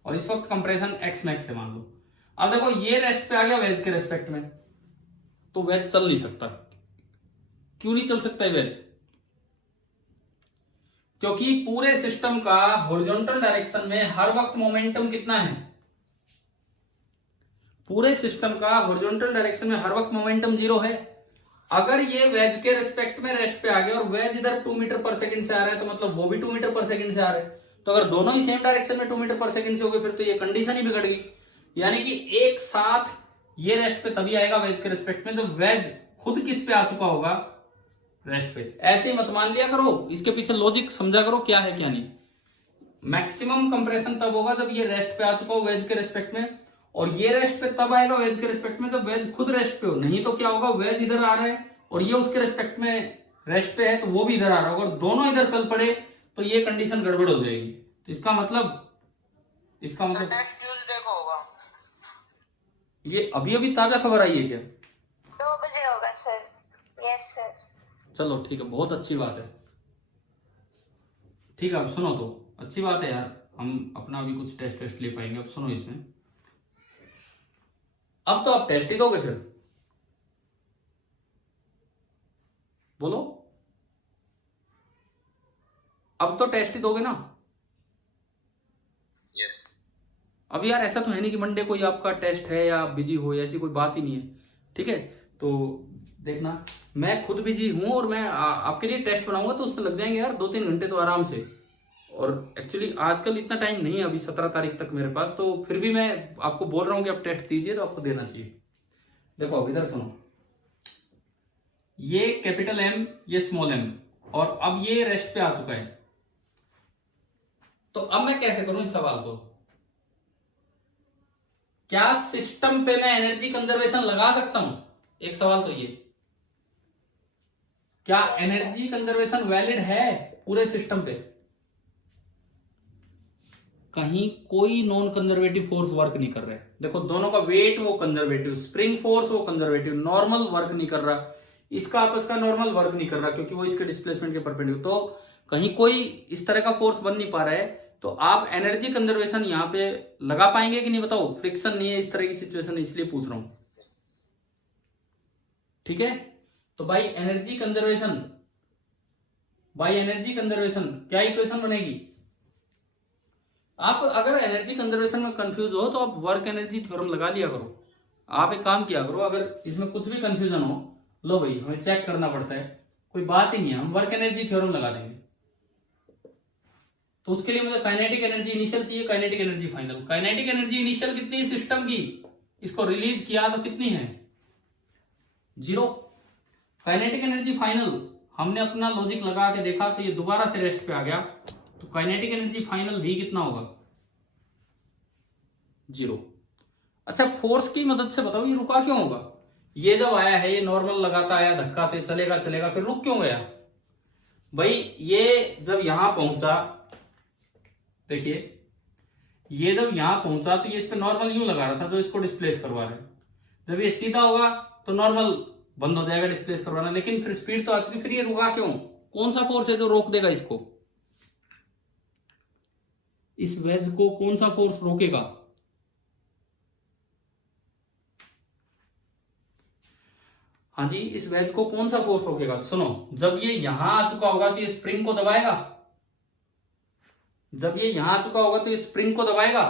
और इस वक्त कंप्रेशन एक्स मैक्स से मान लो। अब देखो ये रेस्ट पे आ गया वेज के रेस्पेक्ट में, तो वेज चल नहीं सकता। क्यों नहीं चल सकता है वेज? क्योंकि पूरे सिस्टम का हॉरिजॉन्टल डायरेक्शन में हर वक्त मोमेंटम कितना है? पूरे सिस्टम का हॉरिजॉन्टल डायरेक्शन में हर वक्त मोमेंटम 0 है। अगर ये वेज के रिस्पेक्ट में रेस्ट पे आ गया और वेज इधर 2 मीटर पर सेकंड से आ रहा है, तो मतलब वो भी 2 मीटर पर सेकंड से आ रहा है। तो अगर दोनों ही सेम डायरेक्शन में 2 मीटर पर सेकंड से हो गए, फिर तो ये कंडीशन ही बिगड़ गई। यानी कि एक साथ ये रेस्ट पे तभी आएगा वेज के रिस्पेक्ट में, तो वेज खुद किस पे आ चुका होगा? रेस्ट पे। ऐसे ही मत मान लिया करो, इसके पीछे लॉजिक समझा करो क्या है क्या नहीं। मैक्सिमम कंप्रेशन तब होगा जब ये रेस्ट पे आ चुका हो वेज के रिस्पेक्ट में, और ये रेस्ट पे तब आएगा वेज के रिस्पेक्ट में जब वेज खुद रेस्ट पे हो। नहीं तो क्या होगा? वेज इधर आ रहा है और ये उसके रिस्पेक्ट में रेस्ट पे है, तो वो भी इधर आ रहा होगा, दोनों इधर चल पड़े तो ये कंडीशन गड़बड़ हो जाएगी। तो इसका मतलब नेक्स्ट ट्यूसडे को होगा। ये अभी अभी ताजा खबर आई है क्या? 2 बजे होगा सर। Yes sir. चलो ठीक है, बहुत अच्छी बात है। ठीक है, अब सुनो, तो अच्छी बात है यार, हम अपना भी कुछ टेस्ट ले पाएंगे। अब सुनो, इसमें अब तो आप टेस्ट ही दोगे, फिर बोलो, अब तो टेस्ट ही दोगे ना? यस। अब यार ऐसा तो है नहीं कि मंडे को ही आपका टेस्ट है या बिजी हो, ऐसी कोई बात ही नहीं है। ठीक है, तो देखना, मैं खुद बिजी हूं और मैं आपके लिए टेस्ट बनाऊंगा, तो उसमें लग जाएंगे यार 2-3 घंटे तो आराम से। और एक्चुअली आजकल इतना टाइम नहीं है, अभी 17 तारीख तक मेरे पास, तो फिर भी मैं आपको बोल रहा हूं कि आप टेस्ट दीजिए, तो आपको देना चाहिए। देखो अब इधर सुनो, ये कैपिटल एम, ये स्मॉल एम, और अब ये रेस्ट पे आ चुका है। तो अब मैं कैसे करूं इस सवाल को? क्या सिस्टम पे मैं एनर्जी कंजर्वेशन लगा सकता हूं? एक सवाल तो ये, क्या एनर्जी कंजर्वेशन वैलिड है पूरे सिस्टम पे? कहीं कोई नॉन कंजर्वेटिव फोर्स वर्क नहीं कर रहा है। देखो दोनों का वेट वो कंजर्वेटिव, स्प्रिंग फोर्स वो कंजर्वेटिव, नॉर्मल वर्क नहीं कर रहा, इसका आपस का नॉर्मल वर्क नहीं कर रहा, क्योंकि वो इसके डिस्प्लेसमेंट के परपेंडिकुलर। तो कहीं कोई इस तरह का फोर्स बन नहीं पा रहा है, तो आप एनर्जी कंजर्वेशन यहां पे लगा पाएंगे कि नहीं बताओ? फ्रिक्शन नहीं है, इस तरह की सिचुएशन है, इसलिए पूछ रहा हूं। ठीक है, तो बाई एनर्जी कंजर्वेशन क्या इक्वेशन बनेगी? आप अगर एनर्जी कंजर्वेशन में कंफ्यूज हो तो आप वर्क एनर्जी थ्योरम लगा लिया करो। आप एक काम किया करो, अगर इसमें कुछ भी कंफ्यूजन हो, लो भाई हमें चेक करना पड़ता है, कोई बात ही नहीं है, हम वर्क एनर्जी थ्योरम लगा देंगे। तो उसके लिए मुझे काइनेटिक एनर्जी इनिशियल चाहिए, kinetic energy final. Kinetic energy initial कितनी है सिस्टम की? इसको रिलीज किया तो कितनी है? 0। काइनेटिक एनर्जी फाइनल हमने अपना लॉजिक लगा के देखा, तो ये दोबारा से रेस्ट पे आ गया, तो काइनेटिक एनर्जी फाइनल भी कितना होगा? 0। अच्छा, फोर्स की मदद से बताओ ये रुका क्यों होगा? ये जब आया है, ये नॉर्मल लगाता आया, धक्का पे चलेगा, फिर रुक क्यों गया? भाई ये जब यहां पहुंचा, देखिए ये जब यहां पहुंचा तो ये इस पे नॉर्मल यूं लगा रहा था जो इसको डिस्प्लेस करवा रहा है। जब ये सीधा होगा तो नॉर्मल बंद हो जाएगा डिस्प्लेस करवाना, लेकिन फिर स्पीड तो आ चुकी, फिर ये रुका क्यों? कौन सा फोर्स है जो रोक देगा इसको? इस वेज को कौन सा फोर्स रोकेगा? हाँ जी, इस वेज को कौन सा फोर्स रोकेगा? सुनो, जब ये यहां आ चुका होगा तो ये स्प्रिंग को दबाएगा। जब ये यहां आ चुका होगा तो ये स्प्रिंग को दबाएगा।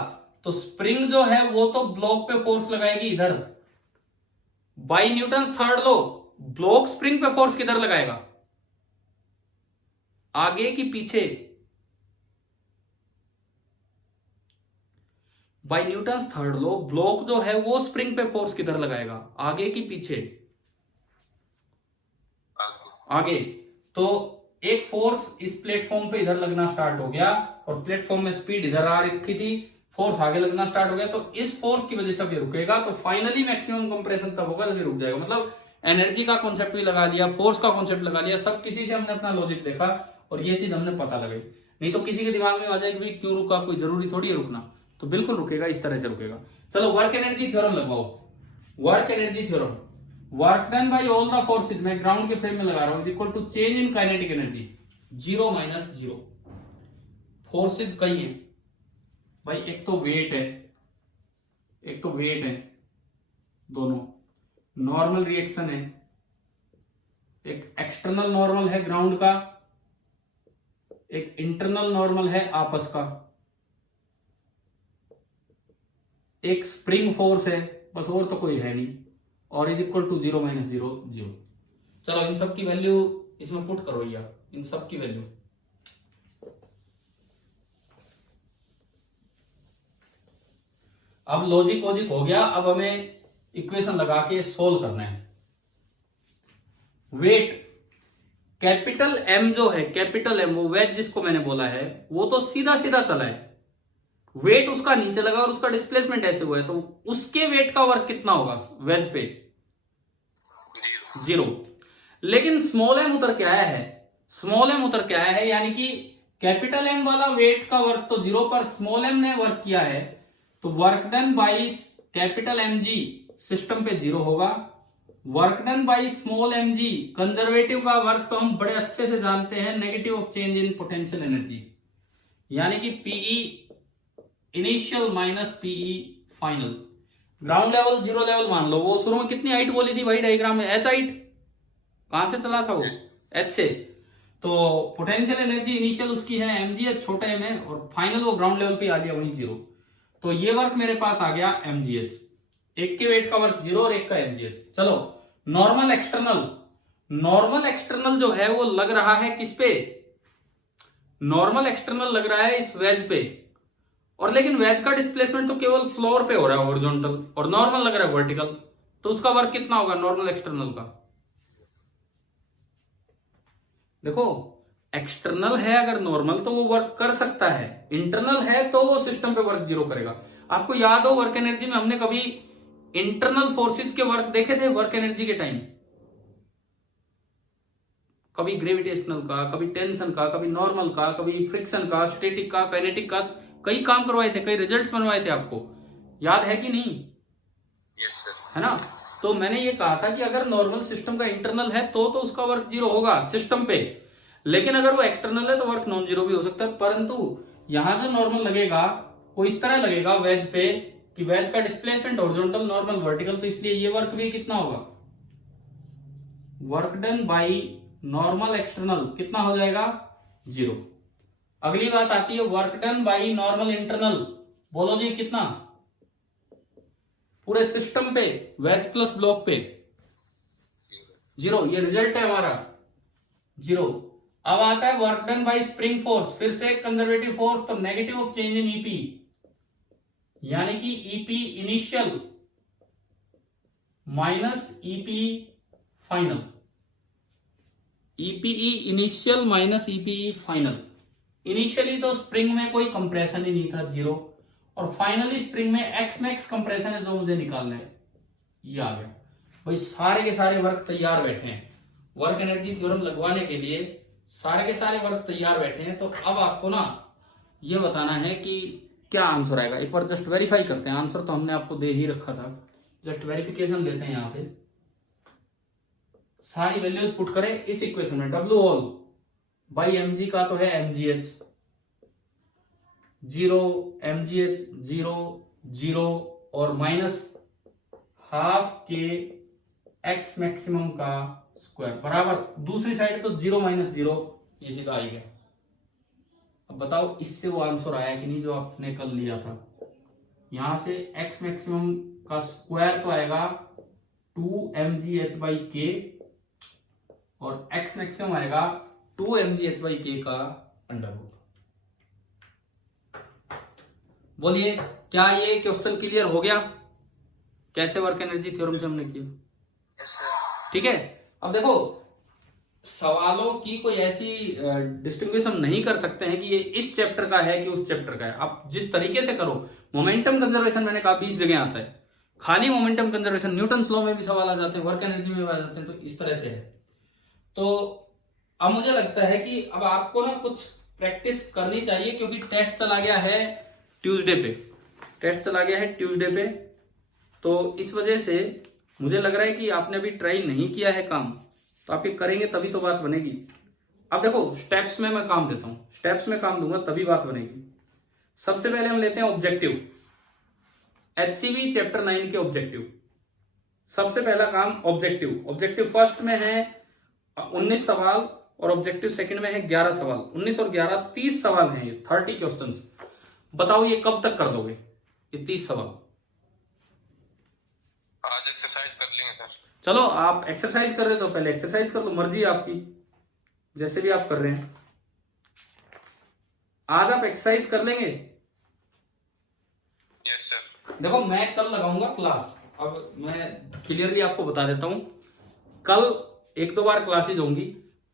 तो स्प्रिंग जो है वो तो ब्लॉक पे फोर्स लगाएगी इधर, by Newton third law block spring पे फोर्स किधर लगाएगा? आगे कि पीछे? By Newton third law block जो है वो स्प्रिंग पे फोर्स किधर लगाएगा? आगे कि पीछे? आगे। तो एक फोर्स इस प्लेटफॉर्म पे इधर लगना स्टार्ट हो गया और प्लेटफॉर्म में स्पीड इधर आ रखी थी, फोर्स आगे लगना स्टार्ट हो गया, तो इस फोर्स की वजह से ये रुकेगा। तो फाइनली मैक्सिमम कंप्रेशन तब होगा जब ये रुक जाएगा। मतलब एनर्जी का कॉन्सेप्ट भी लगा लिया, फोर्स का कॉन्सेप्ट लगा लिया, सब किसी से हमने अपना लॉजिक देखा और ये चीज हमने पता लगाई। नहीं तो किसी के दिमाग में आ जाए कि क्यों रुका, कोई जरूरी थोड़ी है रुकना, तो बिल्कुल रुकेगा, इस तरह से रुकेगा। चलो वर्क एनर्जी थ्योरम लगवाओ। Work energy theorem, work done by all the forces, मैं ग्राउंड के फ्रेम में लगा रहा हूं, is equal to change in kinetic energy, 0 minus 0। Forces कई है भाई, एक तो वेट है, एक तो वेट है, दोनों नॉर्मल रिएक्शन है, एक एक्सटर्नल नॉर्मल है ग्राउंड का, एक इंटरनल नॉर्मल है आपस का, एक स्प्रिंग फोर्स है, बस और तो कोई है नहीं, और इज इक्वल टू 0 माइनस 0 0। चलो इन सब की वैल्यू इसमें पुट करो यार, इन सब की वैल्यू। अब लॉजिक वॉजिक हो गया, अब हमें इक्वेशन लगा के सोल्व करना है। वेट कैपिटल एम जो है, कैपिटल एम वो वेज जिसको मैंने बोला है, वो तो सीधा सीधा चला है, वेट उसका नीचे लगा और उसका डिस्प्लेसमेंट ऐसे हुआ है, तो उसके वेट का वर्क कितना होगा वेज पे? 0। लेकिन स्मॉल एम उतर के आया है, स्मॉल एम उतर के आया है, यानी कि कैपिटल एम वाला वेट का वर्क तो 0 पर स्मॉल एम ने वर्क किया है, तो work done by capital M G system पे 0 होगा। Work done by small m g, conservative का वर्क तो हम बड़े अच्छे से जानते हैं, negative of change in potential energy, यानी कि PE initial minus PE final. Ground level 0 level मान लो, वो शुरू में कितनी हाइट बोली थी भाई डायग्राम में? H height. कहां से चला था वो? एच से। तो पोटेंशियल एनर्जी इनिशियल उसकी है mgh, छोटा m है, और फाइनल वो ग्राउंड लेवल पे आ गया वही 0। तो ये वर्क मेरे पास आ गया mgh, एक के वेट का वर्क 0 और एक का mgh। चलो नॉर्मल एक्सटर्नल, नॉर्मल एक्सटर्नल जो है वो लग रहा है किस पे? नॉर्मल एक्सटर्नल लग रहा है इस वेज पे, और लेकिन वेज का डिस्प्लेसमेंट तो केवल फ्लोर पे हो रहा है हॉरिजॉन्टल, और नॉर्मल लग रहा है वर्टिकल, तो उसका वर्क कितना होगा नॉर्मल एक्सटर्नल का? देखो एक्सटर्नल है अगर नॉर्मल तो वो वर्क कर सकता है, इंटरनल है तो वो सिस्टम पे वर्क 0 करेगा। आपको याद हो वर्क एनर्जी में हमने कभी इंटरनल फोर्सेस के वर्क देखे थे वर्क एनर्जी के टाइम? कभी ग्रेविटेशनल का, कभी टेंशन का, कभी नॉर्मल का, कभी फ्रिक्शन का, स्टैटिक का, काइनेटिक का, कई काम करवाए थे, कई रिजल्ट्स बनवाए थे, आपको याद है कि नहीं? Yes sir. है ना? तो मैंने ये कहा था कि अगर नॉर्मल सिस्टम का इंटरनल है तो उसका वर्क 0 होगा सिस्टम पे, लेकिन अगर वो एक्सटर्नल है तो वर्क नॉन 0 भी हो सकता है। परंतु यहां जो नॉर्मल लगेगा वो इस तरह लगेगा वेज पे कि वेज का डिस्प्लेसमेंट हॉरिजॉन्टल नॉर्मल वर्टिकल, तो इसलिए ये वर्क भी कितना होगा? Work done by normal external कितना हो जाएगा? 0। अगली बात आती है work done by normal internal, बोलो जी कितना? पूरे सिस्टम पे वेज प्लस ब्लॉक पे 0, ये रिजल्ट है हमारा 0। अब आता है work done by spring force, फिर से कंजर्वेटिव फोर्स, तो negative of change in EP, यानी कि EP initial minus EP final, EPE initial minus EPE final. Initially तो स्प्रिंग में कोई कंप्रेशन ही नहीं था 0, और फाइनली स्प्रिंग में एक्स मैक्स कंप्रेशन है जो मुझे निकालना है, ये आ गया भाई। सारे के सारे वर्क तैयार बैठे हैं, वर्क एनर्जी थ्योरम लगवाने के लिए सारे के सारे वर्क तैयार बैठे हैं। तो अब आपको ना ये बताना है कि क्या आंसर आएगा। एक बार जस्ट वेरीफाई करते हैं, आंसर तो हमने आपको दे ही रखा था, जस्ट वेरिफिकेशन लेते हैं। यहां से सारी वैल्यूज पुट करें इस इक्वेशन में, डब्ल्यू ऑल बाई mg का तो है mgh 0, mgh 0 0 और माइनस हाफ के एक्स मैक्सिमम का स्क्वायर बराबर दूसरी साइड तो 0 माइनस 0, ये सीधा आ गया। अब बताओ इससे वो आंसर आया कि नहीं जो आपने कल लिया था। यहां से एक्स मैक्सिमम का स्क्वायर तो आएगा 2mgh/k और एक्स मैक्सिमम आएगा 2mgh/k का अंडर रूट। बोलिए क्या ये क्वेश्चन क्लियर हो गया कैसे वर्क एनर्जी थ्योरम से हमने किया? ठीक है। अब देखो सवालों की कोई ऐसी डिस्टिंग्विश हम नहीं कर सकते हैं कि ये इस चैप्टर का है कि उस चैप्टर का है। आप जिस तरीके से करो, मोमेंटम कंजर्वेशन मैंने कहा 20 जगह आता है, खाली मोमेंटम कंजर्वेशन न्यूटन्स लॉ में भी सवाल आ जाते हैं, वर्क एनर्जी में भी आ जाते हैं, तो इस तरह से है। तो अब मुझे लगता है कि अब आपको ना कुछ प्रैक्टिस करनी चाहिए क्योंकि टेस्ट चला गया है ट्यूसडे पे, तो इस वजह से मुझे लग रहा है कि आपने अभी ट्राई नहीं किया है काम, तो आप ये करेंगे तभी तो बात बनेगी। अब देखो स्टेप्स में मैं काम देता हूं, स्टेप्स में काम दूंगा तभी बात बनेगी। सबसे पहले हम लेते हैं ऑब्जेक्टिव, HCV चैप्टर 9 के ऑब्जेक्टिव। सबसे पहला काम ऑब्जेक्टिव फर्स्ट में है 19 सवाल और ऑब्जेक्टिव सेकंड में है 11 सवाल। 19 और 11 30 सवाल हैं, ये 30 क्वेश्चंस। बताओ ये कब तक कर दोगे ये 30 सवाल? आज एक्सरसाइज कर लेंगे सर। चलो आप एक्सरसाइज कर रहे हो तो पहले एक्सरसाइज कर लो, मर्जी है आपकी, जैसे भी आप कर रहे हैं। आज आप एक्सरसाइज कर लेंगे? Yes sir. देखो मैं कल लगाऊंगा क्लास, अब मैं क्लियरली आपको बता देता हूं, कल 1-2 बार क्लासेज होंगी।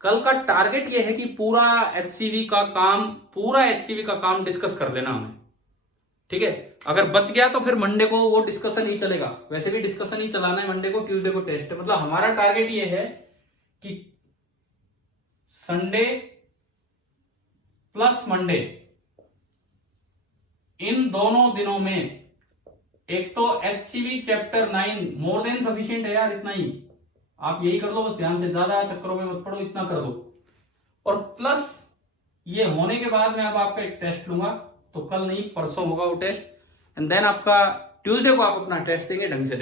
कल का टारगेट ये है कि पूरा HCV का काम डिस्कस कर लेना हमें, ठीक है। अगर बच गया तो फिर मंडे को वो डिस्कशन ही चलेगा, वैसे भी डिस्कशन ही चलाना है मंडे को, ट्यूसडे को टेस्ट है। मतलब हमारा टारगेट ये है कि संडे प्लस मंडे इन दोनों दिनों में एक तो HCV chapter 9 more than sufficient है यार, इतना ही आप यही कर लो बस, ध्यान से, ज्यादा चक्करों में मत पड़ो, इतना कर दो। और प्लस ये होने के बाद मैं अब आपका एक टेस्ट लूंगा, तो कल नहीं परसों होगा वो टेस्ट, एंड देन आपका ट्यूसडे को आप अपना टेस्ट देंगे ढंग से देंगे।